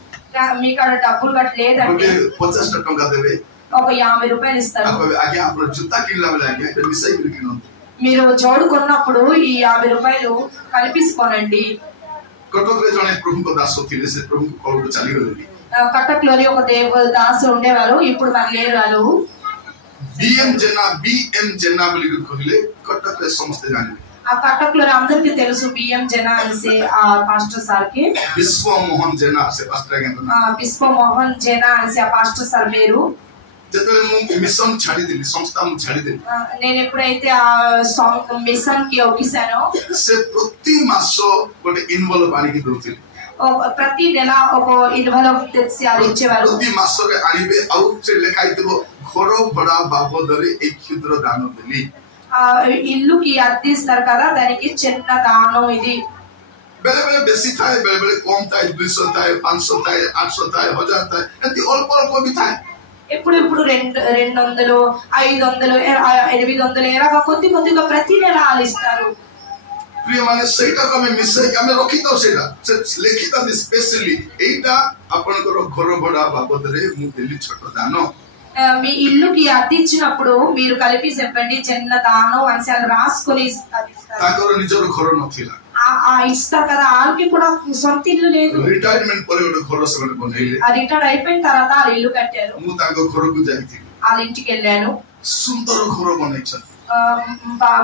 మీకడ డబ్బులు గట్లేదంటే 50 ଟଙ୍କା ଦେବେ, ఒక 50 రూపాయలు ఇస్తారు. आगे आप जूता किनला वाला है तो मिसाई कर किनो మీరు జోడు కొన్నప్పుడు ఈ 50 రూపాయలు కలిపిసుకోనండి. कटक जने प्रभु को दास थिले से प्रभु को कॉल चली गली. कटक लोनी ఒక దేవ దాసు ఉండేవారు, ఇప్పుడు మరి లేరు వాళ్ళు. बीएम जेना बोली कहले कटक रे समस्त जाने. ఆ కటక్ లో అందరికీ తెలుసు बीएम जेना से ఆ పాస్టర్ సార్ కి. विश्व मोहन जेना से पास्टर के विश्व मोहन जेना से ఆ పాస్టర్ సార్ పేరు. जतले मु मिशन छाड़ी देली संस्था मु छाड़ी देली నేను ఎప్పుడైతే ఆ మిషన్ కి ఒకిసానో से प्रति मासो गोटे इन्वॉल्व पानी की दोती ప్రతి నెల ఒక ఇన్వాల్వ్ తెచ్చి అది ఇచ్చేవారు. ప్రతి మాసరే అనిబే అవుట్ से ଲେଖାଇଥିବ ଘର ଭଡ଼ା ବାବଦରେ ଏ କ୍ଷୁଦ୍ର ଦାନ ଦେଲି. ఇల్లుకి అద్దె ఇస్తారు కదా, దానికి చిన్న దానం ఇది. बेले बेले बेसी थाए बेले बेले कम थाए 200 थाए 500 थाए 800 थाए 1000 थाए एती अल्प अल्प भी थाए. ఎప్పుడు 200 500 800 ఎలాగా కొద్ది కొద్దిగా ప్రతి నెల ఆలిస్తారు. प्रिय माने सेटा कमे मिसै कमे रखितो सेटा लिखिता स्पेशली एटा आपनकर घर भड़ा बाबदरे मु देली छोट दानो. మీ ఇల్లుకి అద్దె ఇచ్చినప్పుడు మీరు కలిపి చెప్పండి చిన్న దానం అని అలా రాసుకొని ఇస్తారు. ताकर निजर घर नथिला ఆ ఇస్తారు కదా, ఆల్కి కూడా సొంత ఇల్లు లేదు. రిటైర్మెంట్ పరే ఒక घर సగడ బనైలే. ఆ రిటైర్ అయిపోయిన తర్వాత ఆ ఇల్లు కట్టారు. ము ताको घर को जाईथि ఆ ఇంటికి వెళ్ళాను. सुंदर घर बनैछन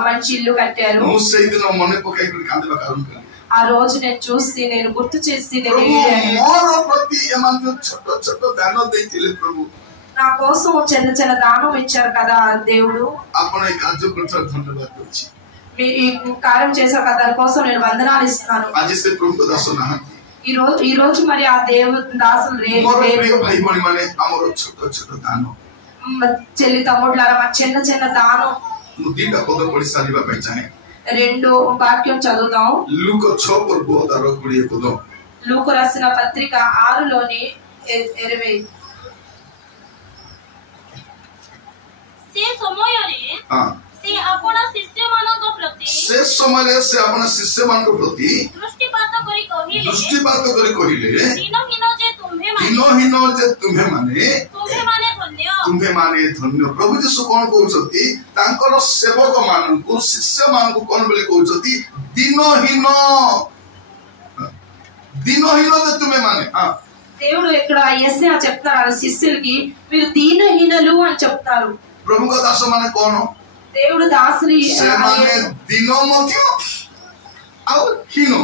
మంచి ఇల్లు కట్టారు. ము సేయి దిన మనే పకై కు కాందబా కారణం కలి ఆ రోజు నేను చూసి నేను గుర్తు చేసి मोर प्रति एमान छोट छोट दान देथिले प्रभु నా కోసం చిన్న చిన్న దానం ఇచ్చారు కదా దేవుడు. आपण एक कार्य करथर धन्यवाद दोछि. మీ ఈ కార్యం చేశారు కదా, దాని కోసం నేను వందనాలు ఇస్తున్నాను. आज से प्रभु को दास नहंती ఈ రోజు మరి ఆ దేవుని దాసులు मोर प्रिय भाई बहन माने हमर छोट छोट दान చెల్లి తమ్ముళ్ళారా మా చిన్న చిన్న దానం मु दीटा पद पढि सालिबा पई चाहे 2 వాక్యం చదువుదాం. लूक 6 पर 20 पद లూకా రాసిన పత్రిక 6లోని 20 से समयरे से अपना शिष्य मानक प्रति से समय से अपना शिष्य मानक प्रति दृष्टिपात करी कहिले दिनहीन जे तुम्हे माने धन्य. प्रभु यीशु कोन कहउछथि तांकर सेवक मानकु शिष्य मानकु कोन बोले कहउछथि दिनहीन जे तुम्हे माने. దేవుడు ఇక్కడ యేసయ్య చెప్తారు శిష్యులకి మీరు దీనహీనులు అని చెప్తారు. प्रभु का दास माने कोन దేవుడు దాసులు से माने दिनो मध्य और हीनो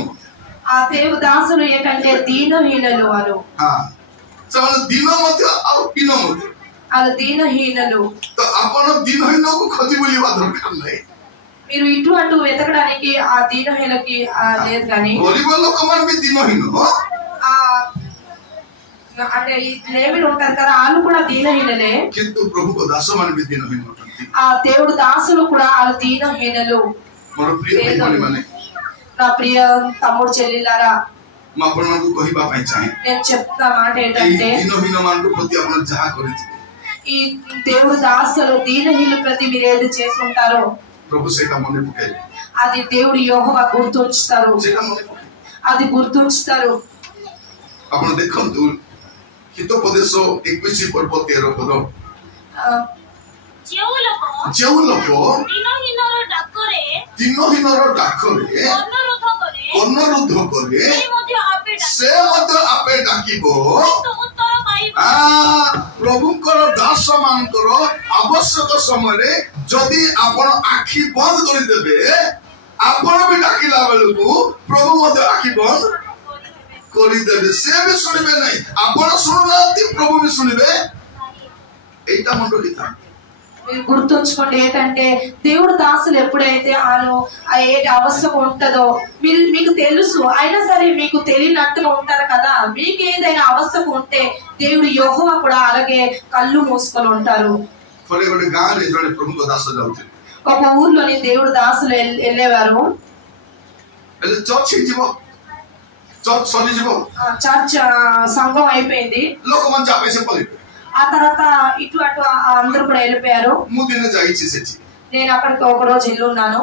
ఆ దేవు దాసులు ఏంటంటే దీనహీనులు వారు. हां चलो दिनो मध्य और हीनो मध्य అది దీనహీనులు. तो आपण दिनहीनो को खोजी बोलिबा दरकार नै. మీరు ఇటు అటు వెతకడానికి ఆ దీనహీనులకి లేదు కానీ గరీబ్ లోక మన भी दिनहीनो ఆ అంటే ఈ లేవీలు ఉంటారు కదా వాళ్ళు కూడా దీనహీనులే. किंतु प्रभु को दास मन भी दिनहीन होतंती. ఆ దేవుడు దాసులు కూడా వాళ్ళు దీనహీనులు. मोर प्रिय भाई माने నా ప్రియ తమ్ముడు చెల్లిలారా म आपण को कहिबा पई चाहे నేను చెప్తా మాట ఏంటంటే दिनहीन मान को प्रति आपण जहा करिथि ఈ దేవుడు దాసులు దీనహీనుల ప్రతి మీరు ఏది చేసి ఉంటారో प्रभु सेटा मने पकाई అది దేవుడు యెహోవా గుర్తుంచుతారు. सेटा मने पकाई అది గుర్తుంచుతారు. आपण देखंतु हितोपदेश 21 पर्व 13 पद जेउ लोक दिनहीनर डाकरे अनुरोध करे से मध्य आपे डाकिबो प्रभुकर दास मानकर आवश्यक समय जदि आपण आखि बंद कर देबे आपण भी डाकिला बेलकु प्रभु मध्य आखि बंद कर देबे. से भी सुनिबे नहीं आपण सुनुनाती प्रभु भी सुनिबे. एटा मन रखिता మీరు గుర్తుంచుకోండి ఏంటంటే దేవుడు దాసులు ఎప్పుడైతే ఆను ఏది అవసరం ఉంటుందో మీకు తెలుసు అయినా సరే మీకు తెలియనట్టుగా ఉంటారు కదా. మీకు ఏదైనా అవసరం ఉంటే దేవుడు యెహోవా కూడా అలాగే కళ్ళు మూసుకొని ఉంటారు. ఒక ఊర్లోని దేవుడు దాసులు వెళ్ళేవారు. చర్చ్ సంఘం అయిపోయింది. ఆ తర్వాత ఇటు అటు అందరూ కూడా వెళ్ళిపోయారు. నేను అక్కడికి ఒక రోజు వెళ్ళున్నాను.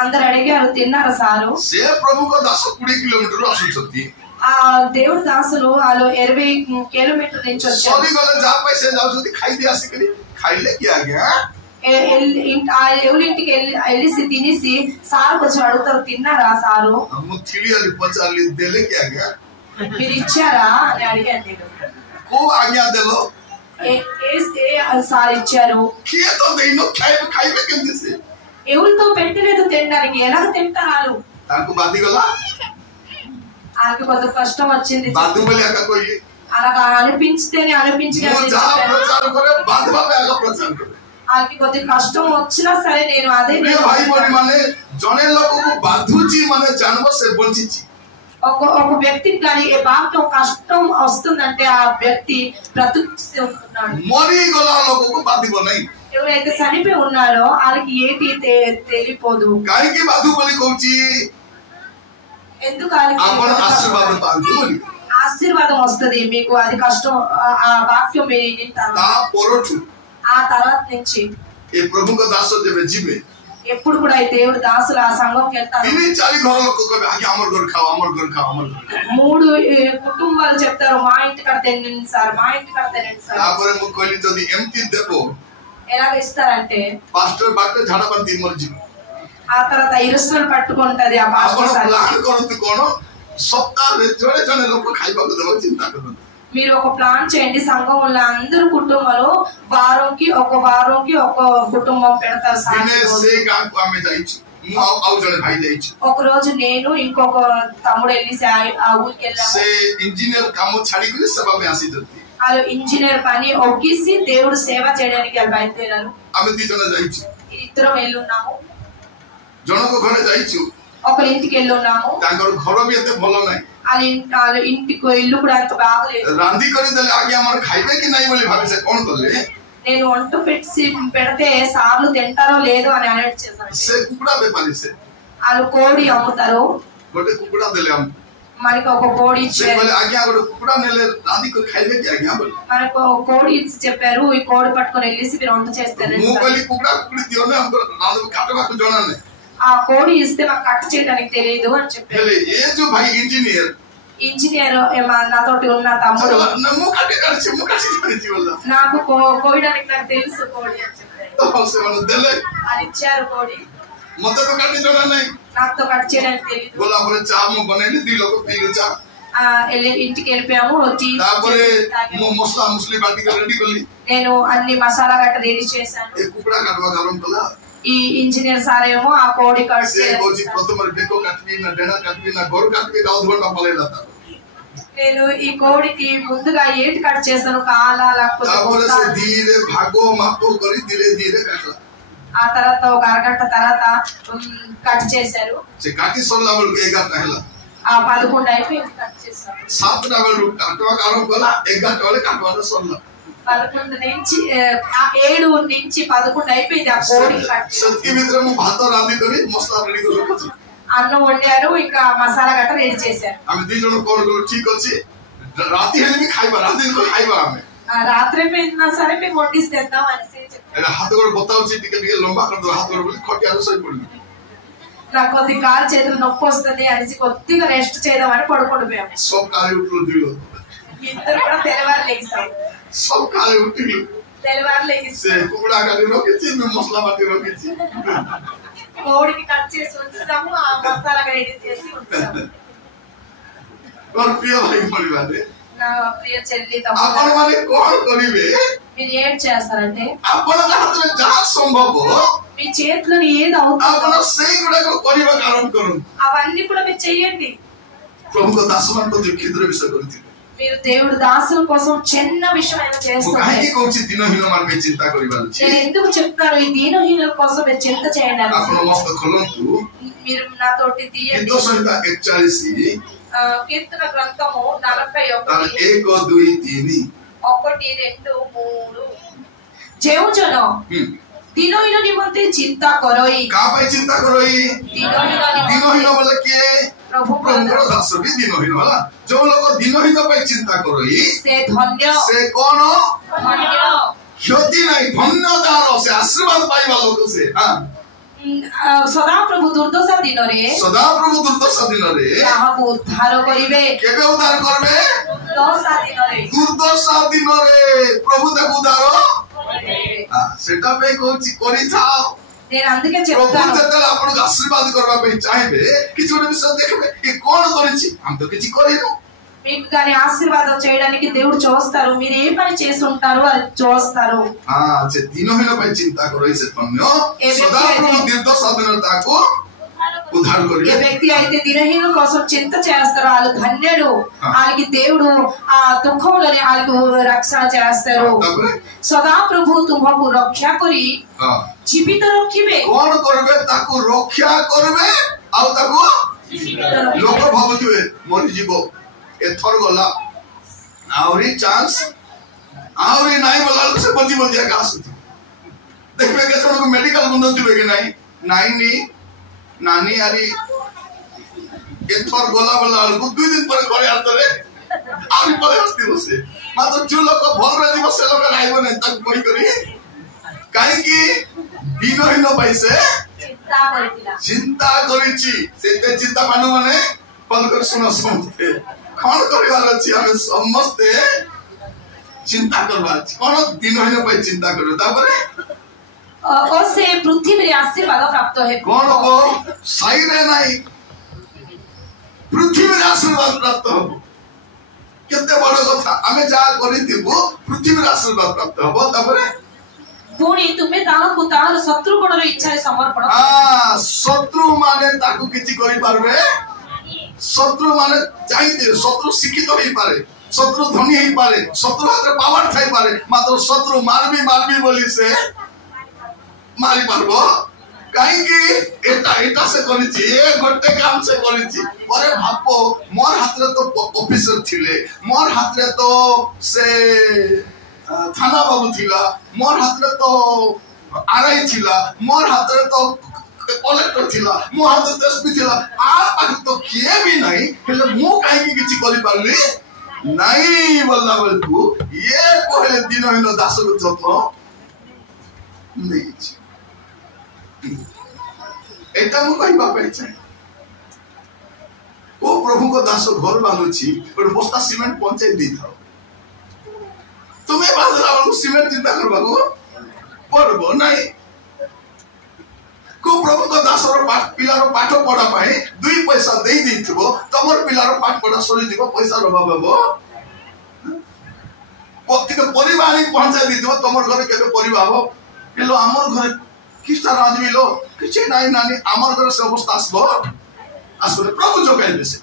అందరు అడిగారు తిన్నారా సారు. से प्रभु को 10-20 किलोमीटर आसुछथि. ఆ ఆ దేవుడు దాసులు వాళ్ళు 20 కిలోమీటర్ నుంచి వచ్చారు. सभी गले जा पैसे जाओ जल्दी खाई दिया सिकरी खाइले क्या गया ఎవరింటికి వెళ్ళి తినేసి సార్ వచ్చి అడుగుతారు, తిన్నారా సారు? మీరు ఇచ్చారా అని అడిగాను నేను. సార్ ఇచ్చారు. ఎవరితో పెట్టలేదు తినడానికి, ఎలా తింటారు? వాళ్ళకి కొంత కష్టం వచ్చింది. అలాగా అనిపించితేనే వాళ్ళకి కొద్ది కష్టం వచ్చినా సరే నేను అదే ఒక వ్యక్తికి కానీ బాగా కష్టం వస్తుందంటే ఆ వ్యక్తి బ్రతుకుతున్నాడు. ఎవరైతే చనిపోయి ఉన్నారో వాళ్ళకి ఏంటి తెలియపోదు. ఎందుకు ఆశీర్వాదం వస్తుంది మీకు, అది కష్టం ఆ వాక్యం మీరు వింటారు. ఆ తర్వాత నుంచి ఎప్పుడు కూడా దేవుడు దాసులు ఆ సంఘంకి వెళ్తారు. 3 కుటుంబాలు చెప్తారు, మా ఇంటి కడ తినండి సార్, మా ఇంటి కడ తినండి సార్. ఎలాగ ఇస్తారంటే ఆ తర్వాత ఇరుసులు పట్టుకుంటది ఆ మీరు ఒక ప్లాన్ చేయండి. సంఘంలో అందరు కుటుంబాలు వారంకి ఒక కుటుంబం పెడతారు. ఒక రోజు నేను ఇంకొక తమ్ముడు వెళ్ళి ఆ ఊరికి వెళ్ళాము. వాళ్ళు ఇంజనీర్ పని ఒక్కిసి దేవుడు సేవ చేయడానికి వాళ్ళు బయలుదేరారు. ఇద్దరం వెళ్ళున్నాము. ఒకరి ఇంటికి వెళ్ళున్నాము. వాళ్ళ ఇంటికి ఇల్లు కూడా అంత బాగలేదు. నేను వంట పెడితే సార్లు తింటారో లేదో అని అలర్ట్ చేశాను. వాళ్ళు కోడి అమ్ముతారు, మనకి ఒక కోడి ఇచ్చారు. మనకు కోడి ఇచ్చి చెప్పారు, ఈ కోడి పట్టుకొని వెళ్ళేసి మీరు వంట చేస్తారు. ఆ కోడి ఇస్తే మాకు కట్ చేయడానికి తెలియదు అని చెప్పారు. ఇంజనీర్ నాతోటి ఉన్న తమ్ముడు నాకు కోయడానికి నాకు తెలుసు కోడి అని చెప్పారు. అది ఇచ్చారు కోడి, నాతో కట్ చేయడానికి తెలియదు. ఇంటికి వెళ్ళిపోయాము. నేను అన్ని మసాలా గట్ట రెడీ చేశాను. ఈ ఇంజనీర్ సార్ ఏమో ఆ కోడి కట్ నేను ఈ కోడికి ముందుగా ఏంటి కట్ చేశాను, కాలా లేకపోతే ఆ తర్వాత ఒక అరగంట తర్వాత కట్ చేశారు. 11 అయిపోయింది కట్ చేశారు. 11 నుంచి 7 నుంచి 11 అయిపోయింది ఆ కోడి కట్. అన్నం వండారు, ఇంకా మసాలా గట్ట రెడీ చేశారు. రాత్రి అయిపోయినా సరే మేము వండిస్తేద్దాం అనేసి నాకు కొద్ది కాలు చేతులు నొప్పి వస్తుంది అనేసి కొద్దిగా రెస్ట్ చేద్దామని పడుకుండిపోయాము. ఇద్దరు కూడా తెల్లవారు లేస్తాం. తెల్లవారు లేగిస్తే కోడికి కట్ చేసి ఉంచుతాము, ఆ మసాలా రెడీ చేసి ఉంచుతాము. నా ప్రియ చెల్లి మీరు ఏం చేస్తారంటే మీ చేతిలో ఏది అవుతుందో అవన్నీ కూడా మీరు చెయ్యండి. మీరు దేవుడు దాసుల కోసం చిన్న విషయం అయినా చేస్తారు. నేను ఎందుకు చెప్తాను, ఈ దీనహీనుల కోసం మీరు చింత చేయండి. మీరు నాతోటి తీయండి. కీర్తన గ్రంథము 41:1, 2, 3 ଯେଉଁଜନ ଦିନହୀନ ନିମନ୍ତେ ଚିନ୍ତା କରଇ। କାପାଇଁ ଚିନ୍ତା କରଇ? ଦିନହୀନ ବୋଲେ କିଏ? ପ୍ରଭୁଙ୍କର ଦାସ ବି ଦିନହୀନ ହେଲା। ଯୋଉ ଲୋକ ଦିନହୀନ ପାଇଁ ଚିନ୍ତା କରଇ ସେ ଧନ୍ୟ। ସେ କଣ? ଧନ୍ୟ। କ୍ଷତି ନାହିଁ, ଧନ୍ୟ ତାର, ସେ ଆଶୀର୍ବାଦ ପାଇବା ଲୋକ ସେ। ସଦାପ୍ରଭୁ ଦୁର୍ଦ୍ଦଶା ଦିନରେ ତାହାକୁ ଉଦ୍ଧାର କରିବେ। କେବେ ଉଦ୍ଧାର କରିବେ? ଦୁର୍ଦ୍ଦଶା ଦିନରେ ପ୍ରଭୁ ତାକୁ ଉଦ୍ଧାର ସେଟା ପାଇଁ କହୁଛି କରିଥାଅ। అందుకే ପ୍ରଭୁ ଯେତେବେଳେ ଆପଣଙ୍କୁ ଆଶୀର୍ବାଦ କରିବା ପାଇଁ ଚାହିଁବେ କିଛି ଗୋଟେ ବିଷୟ ଦେଖିବେ ଏ କଣ କରିଛି, ଆମେ ତ କିଛି କରିନୁ। మీకు కానీ ఆశీర్వాదం చేయడానికి దేవుడు చూస్తారు, మీరు ఏ పని చేసి ఉంటారో అది చూస్తారు। ସେ ଦିନହୀନ ପାଇଁ ଚିନ୍ତା କରେ ସେ ଧନ୍ୟ, ସଦାପ୍ରଭୁ ଦୁର୍ଦ୍ଦଶା ଦିନରେ ତାକୁ ఉద్ధార ఏ వ్యక్తి అయితే దినహీన కోసం చింత చేస్తారో వాళ్ళు ధన్యుడు, వాళ్ళకి దేవుడు ఆ దుఃఖంలోనే వాళ్ళకి రక్షణ చేస్తారు। ସଦାପ୍ରଭୁ ତୁମକୁ ରକ୍ଷା କରି ଜୀବିତ ରଖିବେ। କଣ କରିବେ? ତାକୁ ରକ୍ଷା କରିବେ ଆଉ ତାକୁ ଲୋକ ଭାବୁଥିବେ ମରିଯିବ, ଏଥର ଗଲା ଆହୁରି ଚାନ୍ସ ଆହୁରି ନାଇଁ ବୋଲା ସେ ବଞ୍ଚି ବଞ୍ଚି ଏକା ଆସୁଥିବ। ଦେଖିବେ କେତେ ଜଣକୁ ମେଡିକାଲ ନଉଥିବେ କି ନାଇଁ, ନାଇଁନି ନାନୀ ଆରି ଏଥର ଗଲା ବୋଲା ବେଳକୁ 2 ଦିନ ପରେ ଘରେ ହାତରେ ଆହୁରି ପରେ ଆସିଥିବ ସେ। ମାତ୍ର ଯୋଉ ଲୋକ ଭଲରେ ଯିବ ସେ ଲୋକ ନାଇବ ନାହିଁ ତାକୁ କହି କରି, କାହିଁକି? ଦିନହୀନ ପାଇଁ ସେ ଚିନ୍ତା କରିଛି। ସେତେ ଚିନ୍ତା ମାନେ ଭଲ କରି ଶୁଣ ସମସ୍ତେ, କଣ କରିବାର ଅଛି? ଆମେ ସମସ୍ତେ ଚିନ୍ତା କରିବାର ଅଛି। କଣ? ଦିନହୀନ ପାଇଁ ଚିନ୍ତା କରିବ। ତାପରେ ସେ ପୃଥିବୀରେ ଆଶୀର୍ବାଦ ପ୍ରାପ୍ତ ହେବ। କଣ ହବ? ସାଇରେ ନାହିଁ, ପୃଥିବୀରେ ଆଶୀର୍ବାଦ ପ୍ରାପ୍ତ ହବ। କେତେ ବଡ କଥା! ଆମେ ଯାହା କରିଥିବୁ ପୃଥିବୀରେ ଆଶୀର୍ବାଦ ପ୍ରାପ୍ତ ହବ। ତାପରେ ପୁଣି ତୁମେ ତାହାକୁ ତାହାର ଶତ୍ରୁଗଣର ଇଚ୍ଛାରେ ସମର୍ପଣ। ଶତ୍ରୁ ମାନେ ତାକୁ କିଛି କରିପାରିବେ? ଶତ୍ରୁ ମାନେ ଚାହିଁଥିବେ, ଶତ୍ରୁ ଶିକ୍ଷିତ ହେଇପାରେ, ଶତ୍ରୁ ଧନୀ ହେଇପାରେ, ଶତ୍ରୁ ହାତରେ ପାୱାର ଥାଇପାରେ, ମାତ୍ର ଶତ୍ରୁ ମାରବି ବୋଲି ସେ ମାରି ପାରିବ। କାହିଁକି? ଏଟା ସେ କରିଛି, ଏ ଗୋଟେ କାମ ସେ କରିଛି। ପରେ ଭାବ, ମୋର ହାତରେ ତ ଅଫିସର ଥିଲେ, ମୋର ହାତରେ ତ ସେ ଥାନା ବାବୁ ଥିଲା, ମୋର ହାତରେ ତ ଆରଆଇ ଥିଲା, ମୋର ହାତରେ ତ କଲେକ୍ଟର ଥିଲା, ମୋ ହାତରେ ଏସପି ଥିଲା, ଆ ପାଖରେ ତ କିଏ ବି ନାହିଁ, ହେଲେ ମୁଁ କାହିଁକି କିଛି କରିପାରିଲି ନାଇଁ ବୋଲିଲା ବେଳକୁ ଇଏ କହିଲେ ଦିନହୀନ ଦାସକୁ ଯତ୍ନ ନେଇଛି। ଏଇଟା ମୁଁ କହିବା ପାଇଁ ଚାହେଁ, କୋଉ ପ୍ରଭୁଙ୍କ ଦାସ ଘର ବାନ୍ଧୁଛି, ଗୋଟେ ବସ୍ତା ସିମେଣ୍ଟ ପହଞ୍ଚାଇ ଦେଇଥାଉ। ତୁମେ ବାନ୍ଧିଲା ବେଳକୁ ସିମେଣ୍ଟ ଚିନ୍ତା କରିବାକୁ ପଡିବ ନାହିଁ। କୋଉ ପ୍ରଭୁଙ୍କ ଦାସର ପିଲାର ପାଠ ପଢା ପାଇଁ 2 ପଇସା ଦେଇ ଦେଇଥିବ, ତମର ପିଲାର ପାଠ ପଢା ସରିଯିବ, ପଇସା ଅଭାବ ହବ, ପରିବା ଆଣି ପହଞ୍ଚାଇ ଦେଇଥିବ, ତମର ଘରେ କେବେ ପରିବା ହବ? ହେଲୋ ଆମର ଘରେ କିଛିଟା ରାନ୍ଧିବି ଲୋ, କିଛି ନାଇଁ ନାନୀ, ଆମର ଘରେ ସେ ଅବସ୍ଥା ଆସିବ ପ୍ରଭୁ ଯୋଗାଇବେ। ସେ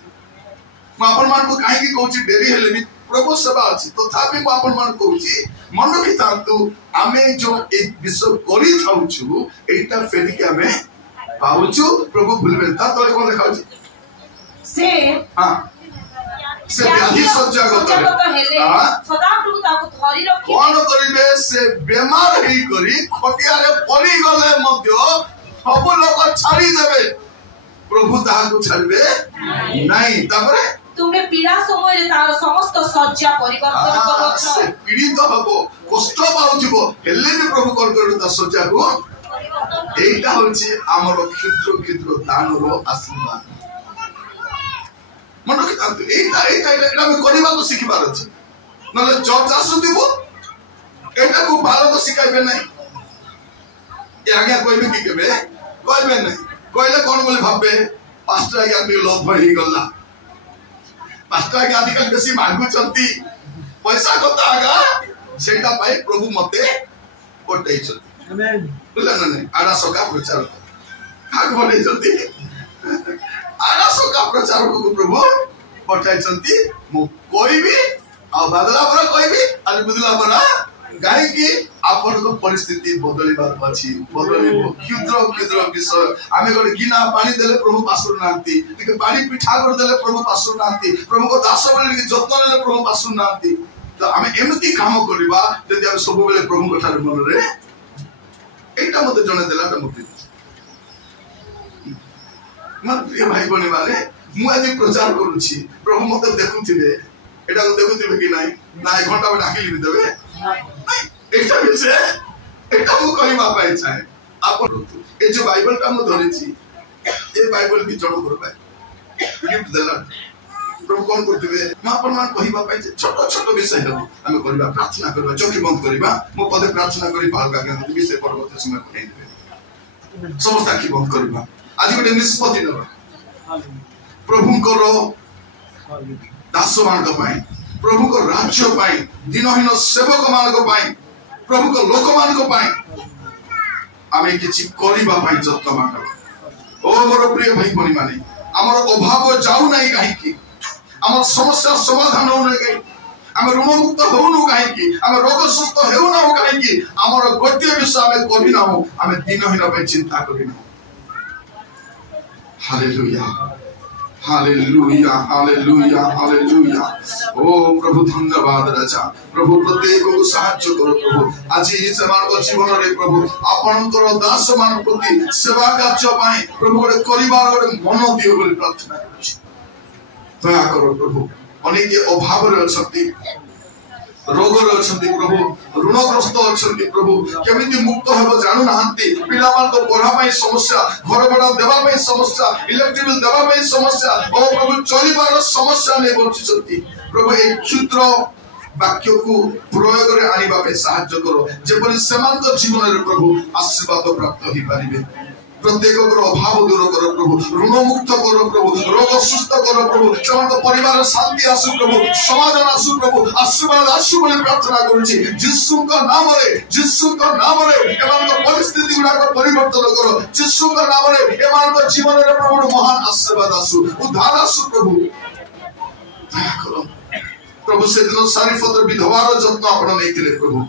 ମୁଁ ଆପଣମାନଙ୍କୁ କାହିଁକି କହୁଛି ଡେରି ହେଲେ ବି ପ୍ରଭୁ ସେବା ଅଛି, ତଥାପି ମୁଁ ଆପଣମାନଙ୍କୁ କହୁଛି ମନେ ରଖିଥାନ୍ତୁ, ଆମେ ଯୋଉ ଏ ବିଷୟ କରିଥାଉଛୁ ଏଇଟା ଫେରିକି ଆମେ ପାଉଛୁ, ପ୍ରଭୁ ଭୁଲିବେ। ତା ତଳେ କଣ ଲେଖାଉଛି? ସେ ବ୍ୟାଧି ଶଯ୍ୟାଗତ ହେଲେ ସଦାପ୍ରଭୁ ତାକୁ ଧରି ରଖିବେ। କଣ କରିବେ? ସେ ବେମାର ହେଇକରି ଖଟିଆରେ ପଡିଗଲେ ମଧ୍ୟ ସବୁ ଲୋକ ଛାଡିଦେବେ, ପ୍ରଭୁ ତାହାକୁ ଛାଡିବେ ନାହିଁ। ତାପରେ ତୁମେ ପୀଡା ସମୟରେ ତାର ସମସ୍ତ ଶଯ୍ୟା ପରିବର୍ତ୍ତନ କରୁଛ। ସେ ପୀଡିତ ହବ, କଷ୍ଟ ପାଉଥିବ, ହେଲେ ବି ପ୍ରଭୁ କଣ କରିବେ? ତା ଶଯ୍ୟାକୁ। এইটা হচ্ছে আমার ক্ষুদ্র ক্ষুদ্র দানর আশীর্বাদ। মনে রাখতে এইটা এইটা এটা আমি করিବାକୁ শিখিবার আছে, নলে চর্চ আসুথিব এটাକୁ ଭାରତ ଶିଖାଇବେ ନାହିଁ। ଏ ଆଜ୍ଞା କହିବେ କି କେବେ କହିବେ ନାହିଁ, କହିଲେ କଣ ବୋଲି ଭାବେ ପାଷ୍ଟର ଆଜ୍ଞା ଟିକେ ଲୋଭ ହେଇଗଲା, ପାଷ୍ଟର ଆଜ୍ଞା ଆଜିକାଲି ବେଶୀ ମାଗୁଛନ୍ତି ପଇସା କଥା ଆଜ୍ଞା, ସେଇଟା ପାଇଁ ପ୍ରଭୁ ମତେ ପଠେଇଛନ୍ତି। ବୁଝିଲେ ନା ନାଇଁ? ଆଡା ସକା ପ୍ରଚାରକ କାହାକୁ ପଠେଇଛନ୍ତି? ଆଡା ସକା ପ୍ରଚାରକକୁ ପ୍ରଭୁ ପଠାଇଛନ୍ତି। ମୁଁ କହିବି ଆଉ ବାଦଲା ପରା କହିବି ଆଜି ବୁଝିଲା ପରା, କାହିଁକି ଆପଣଙ୍କ ପରିସ୍ଥିତି ବଦଳିବାର ଅଛି, ବଦଳିବ। କ୍ଷୁଦ୍ର କ୍ଷୁଦ୍ର ବିଷୟ ଆମେ ଗୋଟେ ଗିନା ପାଣି ଦେଲେ ପ୍ରଭୁ ପାଶୁନାହାନ୍ତି, ଟିକେ ପାଣି ପିଠା କରିଦେଲେ ପ୍ରଭୁ ପାଶୁନାହାନ୍ତି, ପ୍ରଭୁଙ୍କ ଦାସ ବୋଲି ଟିକେ ଯତ୍ନ ନେଲେ ପ୍ରଭୁ ପାଶୁନାହାନ୍ତି। ତ ଆମେ ଏମିତି କାମ କରିବା ଯଦି ଆମେ ସବୁବେଳେ ପ୍ରଭୁଙ୍କ ଠାରୁ ମନରେ এইটা মতে জনাই দেলা মতে আমার প্রিয় ভাই বোনে মানে ମୁଁ ଆଜି ପ୍ରଚାର କରୁଛି, ପ୍ରଭୁ ମତେ ଦେଖୁଥିବେ, ଏଟାକୁ ଦେଖୁଥିବେ କି ନାଇଁ? ନା ଏ ଘଣ୍ଟା ଡାକିଲି ବି ଦେବେ? ଏଇଟା ବି ସେ ଏଇଟା ମୁଁ କରିବା ପାଇଁ ଚାହେଁ। आपण ए जो बाइबल टा म धरिछि ए बाइबल भी जण करबा गिफ्ट देला प्रभु कौन करते मैं अपन मान कहिबा पाइ छोट छोट विषय हम करबा प्रार्थना करबा चोखी बंद करबा मो पदे प्रार्थना करी पाल का ज्ञान विषय परवर्ती समय पठाइ देबे समस्त आखि बंद करबा आज गोटे निष्पत्ति नबा प्रभु करो दास मान को पाई प्रभु को राज्य पाई दिनहीन सेवक मान को पाई प्रभु को लोक मान को पाई आमे किछि करबा पाई जत्न मान ओ मोर प्रिय भाई बनी माने हमर अभाव जाऊ नाही काहे की हमर समस्या समाधान हो नहीं कहीं हम ऋण मुक्त होनु काहे की हम रोग सुस्थ हेउ ना हो काहे की हमर गोटे विषय में कभी ना हो हम दिनहीन पे चिंता करी ना हालेलुया हालेलुया हालेलुया हालेलुया ओ प्रभु धन्यवाद राजा प्रभु प्रत्येक को सहायता करो प्रभु आज ई समान को जीवन रे प्रभु आपनकर दास मान प्रति सेवा कार्य पाए प्रभु को करिवार गोटे मन दियो बोली प्रार्थना करू दया करो प्रभु अनेक अभाव रे अछंती रोग रे अछंती प्रभु ऋणग्रस्त अछंती प्रभु केमिति मुक्त हेबो जानु नाहंती पिला मान को पढ़ा पई समस्या घर बड़ा देबा पई समस्या इलेक्ट्रिक बिल देबा पई समस्या ओ प्रभु चलिबार समस्या नै बंचिसंती प्रभु एक क्षुद्र वाक्य को प्रयोग रे आनिबा पे सहायता करो जेपरि समान को जीवन रे प्रभु आशीर्वाद प्राप्त ही परिबे प्रत्येक अभाव दूर करो प्रभु ऋण मुक्त करो प्रभु रोग सुस्थ करो प्रभु समस्त परिवार शांति आसु प्रभु समाधान आसु प्रभु आशीर्वाद आसु बोली प्रार्थना करूची यीशु का नाम रे एमान को परिस्थिति गुडा को परिवर्तन करो यीशु का नाम रे एमान को जीवन रे प्रभु महान आशीर्वाद आसु उद्धार आसु प्रभु दया करो प्रभु से दिन सारी पत्र विधवार जत्न आपण नैथिले प्रभु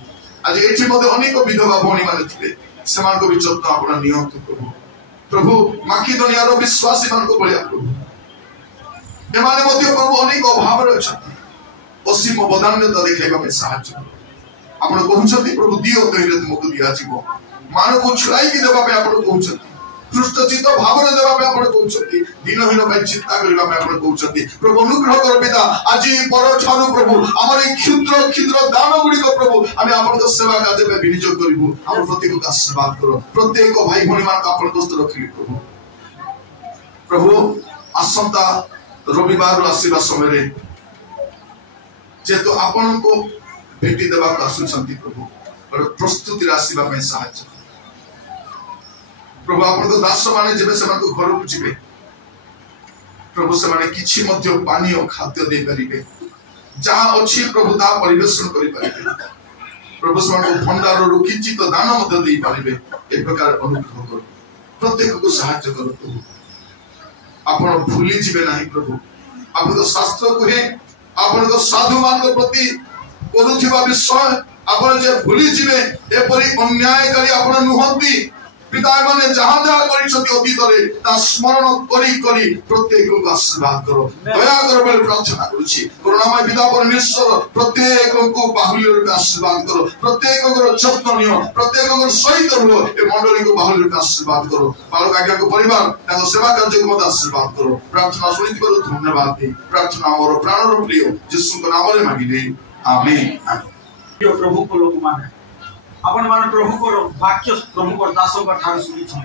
आज एठी मध्ये अनेक विधवा भणी माने थिले समान को भी जत्न आपण नियंत्रण प्रभु प्रभु माकिदोनिया रो विश्वासी मान को बलिया प्रभु एमाने मध्ये प्रभु अनेक अभाव रे अछती असीम बदान्यता देखाइबा पे सहायता आपण कहउछती प्रभु दियो कहिले तुमको दिया जीवो मान को छुड़ाई की देबा पे आपण कहउछती पृष्ठचित भाव रे देबा पे आपण कहउछती दिनहीन पे चिंता करबा पे आपण कहउछती प्रभु अनुग्रह कर पिता आज पर छानु प्रभु हमर क्षुद्र क्षुद्र दान गुडी को प्रभु आमे आपण को सेवा कार्य पे विनियोग करिवु हम प्रत्येक को आशीर्वाद करो प्रत्येक भाई भणी मान आपण दोस्त रखिली प्रभु प्रभु आसंता रविवार आसीबा समय रे जेतो आपण को भेटी देबा को आसुछंती प्रभु और प्रस्तुति आसीबा पे सहायता प्रभु आपण तो दास माने जेबे समान को घर को जिबे प्रभु से माने किछि मध्य पानी और खाद्य दे परिबे जहां अछि प्रभु ता परिवेशन करि परिबे प्रभु से माने भंडार रो किछि तो दान मध्य दे परिबे एक प्रकार अनुग्रह करो प्रत्येक को सहायता करो प्रभु आपण भूली जिबे नाही प्रभु आपण तो शास्त्र को हे आपण तो साधु मान को प्रति करूथिबा विषय आपण जे भूली जिबे एपरि अन्यायकारी आपण नुहंती पिता माने जहां जहां करिसति अतीत रे ता स्मरण करी प्रत्येक को आशीर्वाद करो दया करो बोले प्रार्थना करूची करुणामय पिता परमेश्वर प्रत्येक को बाहुल्य रूप आशीर्वाद करो प्रत्येक को जत्न नियो प्रत्येक को सहित हो ए मंडली को बाहुल्य रूप आशीर्वाद करो बालक आज्ञा को परिवार ताको सेवा कार्य को मत आशीर्वाद करो प्रार्थना सुनित करो धन्यवाद दे प्रार्थना मोर प्राण रो प्रिय यीशु के नाम रे मांगी दे आमीन प्रिय प्रभु को लोक माने आपण मान प्रभु को वाक्य प्रभु को दासों का ठार सुनी छ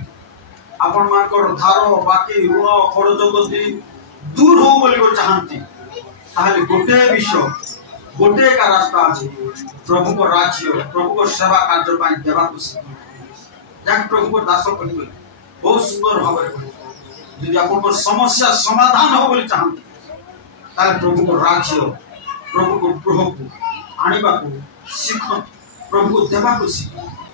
आपण मान को धारो बाकी ऋण खरच गति दूर हो बोली को चाहंती ताले गोटे विषय गोटे का रास्ता अछि प्रभु को राज्य प्रभु को सेवा कार्य पाई देबा को जाक प्रभु को दासों कहबे बहुत सुंदर भाव रे यदि आपण को समस्या समाधान हो बोली चाहंती ताले प्रभु को राज्य प्रभु को ग्रह को आनिबा को सीख प्रभु को देवा को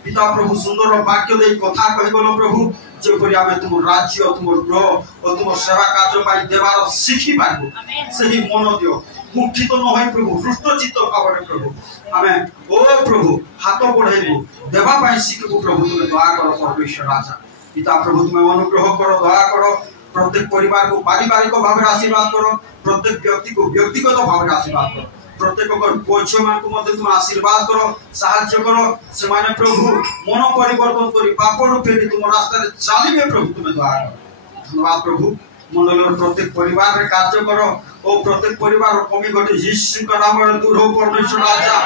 पिता प्रभु सुंदर वाक्य दे कथा कहि बोलो प्रभु जे परि आमे तुम राज्य तुम ग्रह और तुम सेवा कार्य पाई देवार सिखि पाबो सही मन दियो मुक्ति तो न होई प्रभु हृष्टचित्त भावरे प्रभु आमे ओ प्रभु हाथ बढ़ाइबो देवा पाई सिखबो प्रभु तुम दया करो परमेश्वर राजा पिता प्रभु तुम अनुग्रह करो दया करो प्रत्येक परिवार को पारिवारिक भाव में आशीर्वाद करो प्रत्येक व्यक्ति को व्यक्तिगत भाव में आशीर्वाद करो प्रत्येक कोच मान को मते तुम आशीर्वाद करो सहायता करो से माने प्रभु मन परिवर्तन करी पाप रूपे तुम रास्ता रे चलीबे प्रभु तुम दया करो धन्यवाद प्रभु मंडल प्रत्येक परिवार रे कार्य करो ओ प्रत्येक परिवार कमी घटे यीशु का नाम रे दूर हो परमेश्वर राजा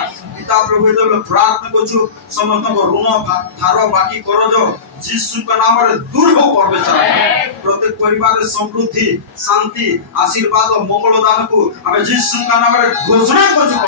पिता प्रभु ये प्रार्थना करू समस्त ऋण धार बाकी करज यीशु का नाम रे दूर हो परमेश्वर प्रत्येक परिवार रे समृद्धि शांति आशीर्वाद और मंगल दान को हम यीशु का नाम रे घोषणा करू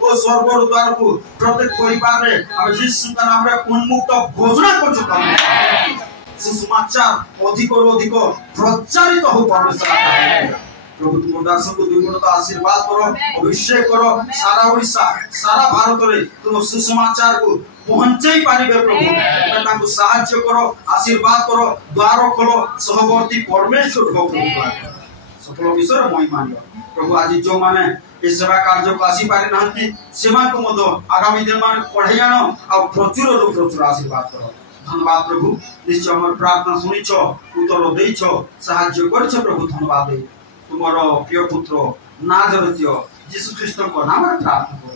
ओ स्वर्ग द्वार को प्रत्येक परिवार रे हम यीशु का नाम रे उन्मुक्त घोषणा करू सुसमाचार अधिक और अधिक प्रचारित हो परमेश्वर प्रभु तुम दास को दुर्गुणता आशीर्वाद करो अभिषेक करो सारा ओडिशा सारा भारत रे तुम सुसमाचार को पहुंचाई पारिबे प्रभु मैं ताको सहायता करो आशीर्वाद करो द्वार खोलो सहवर्ती परमेश्वर हो प्रभु सकल विषय महिमा प्रभु आज जो माने ए सेवा कार्य को आसी पारि नांती सेवा को मद आगामी दिन माने पढ़ाई आनो आ प्रचुर आशीर्वाद करो धन्यवाद प्रभु निश्चय हमर प्रार्थना सुनिछ उत्तर देइछ सहायता करछ प्रभु धन्यवाद तुम्हारा प्रिय पुत्र नाजरेय यीशु ख्रीष्ट को नाम रे प्रार्थना करू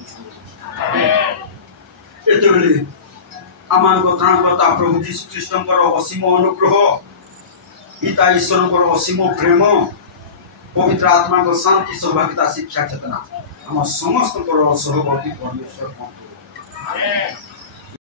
एते बेले आमान को त्राणकर्ता प्रभु यीशु ख्रीष्ट को असीम अनुग्रह पिता ईश्वर को असीम प्रेम पवित्र आत्मा को शांति सौभाग्यता शिक्षा चेतना हम समस्त को सहवर्ती परमेश्वर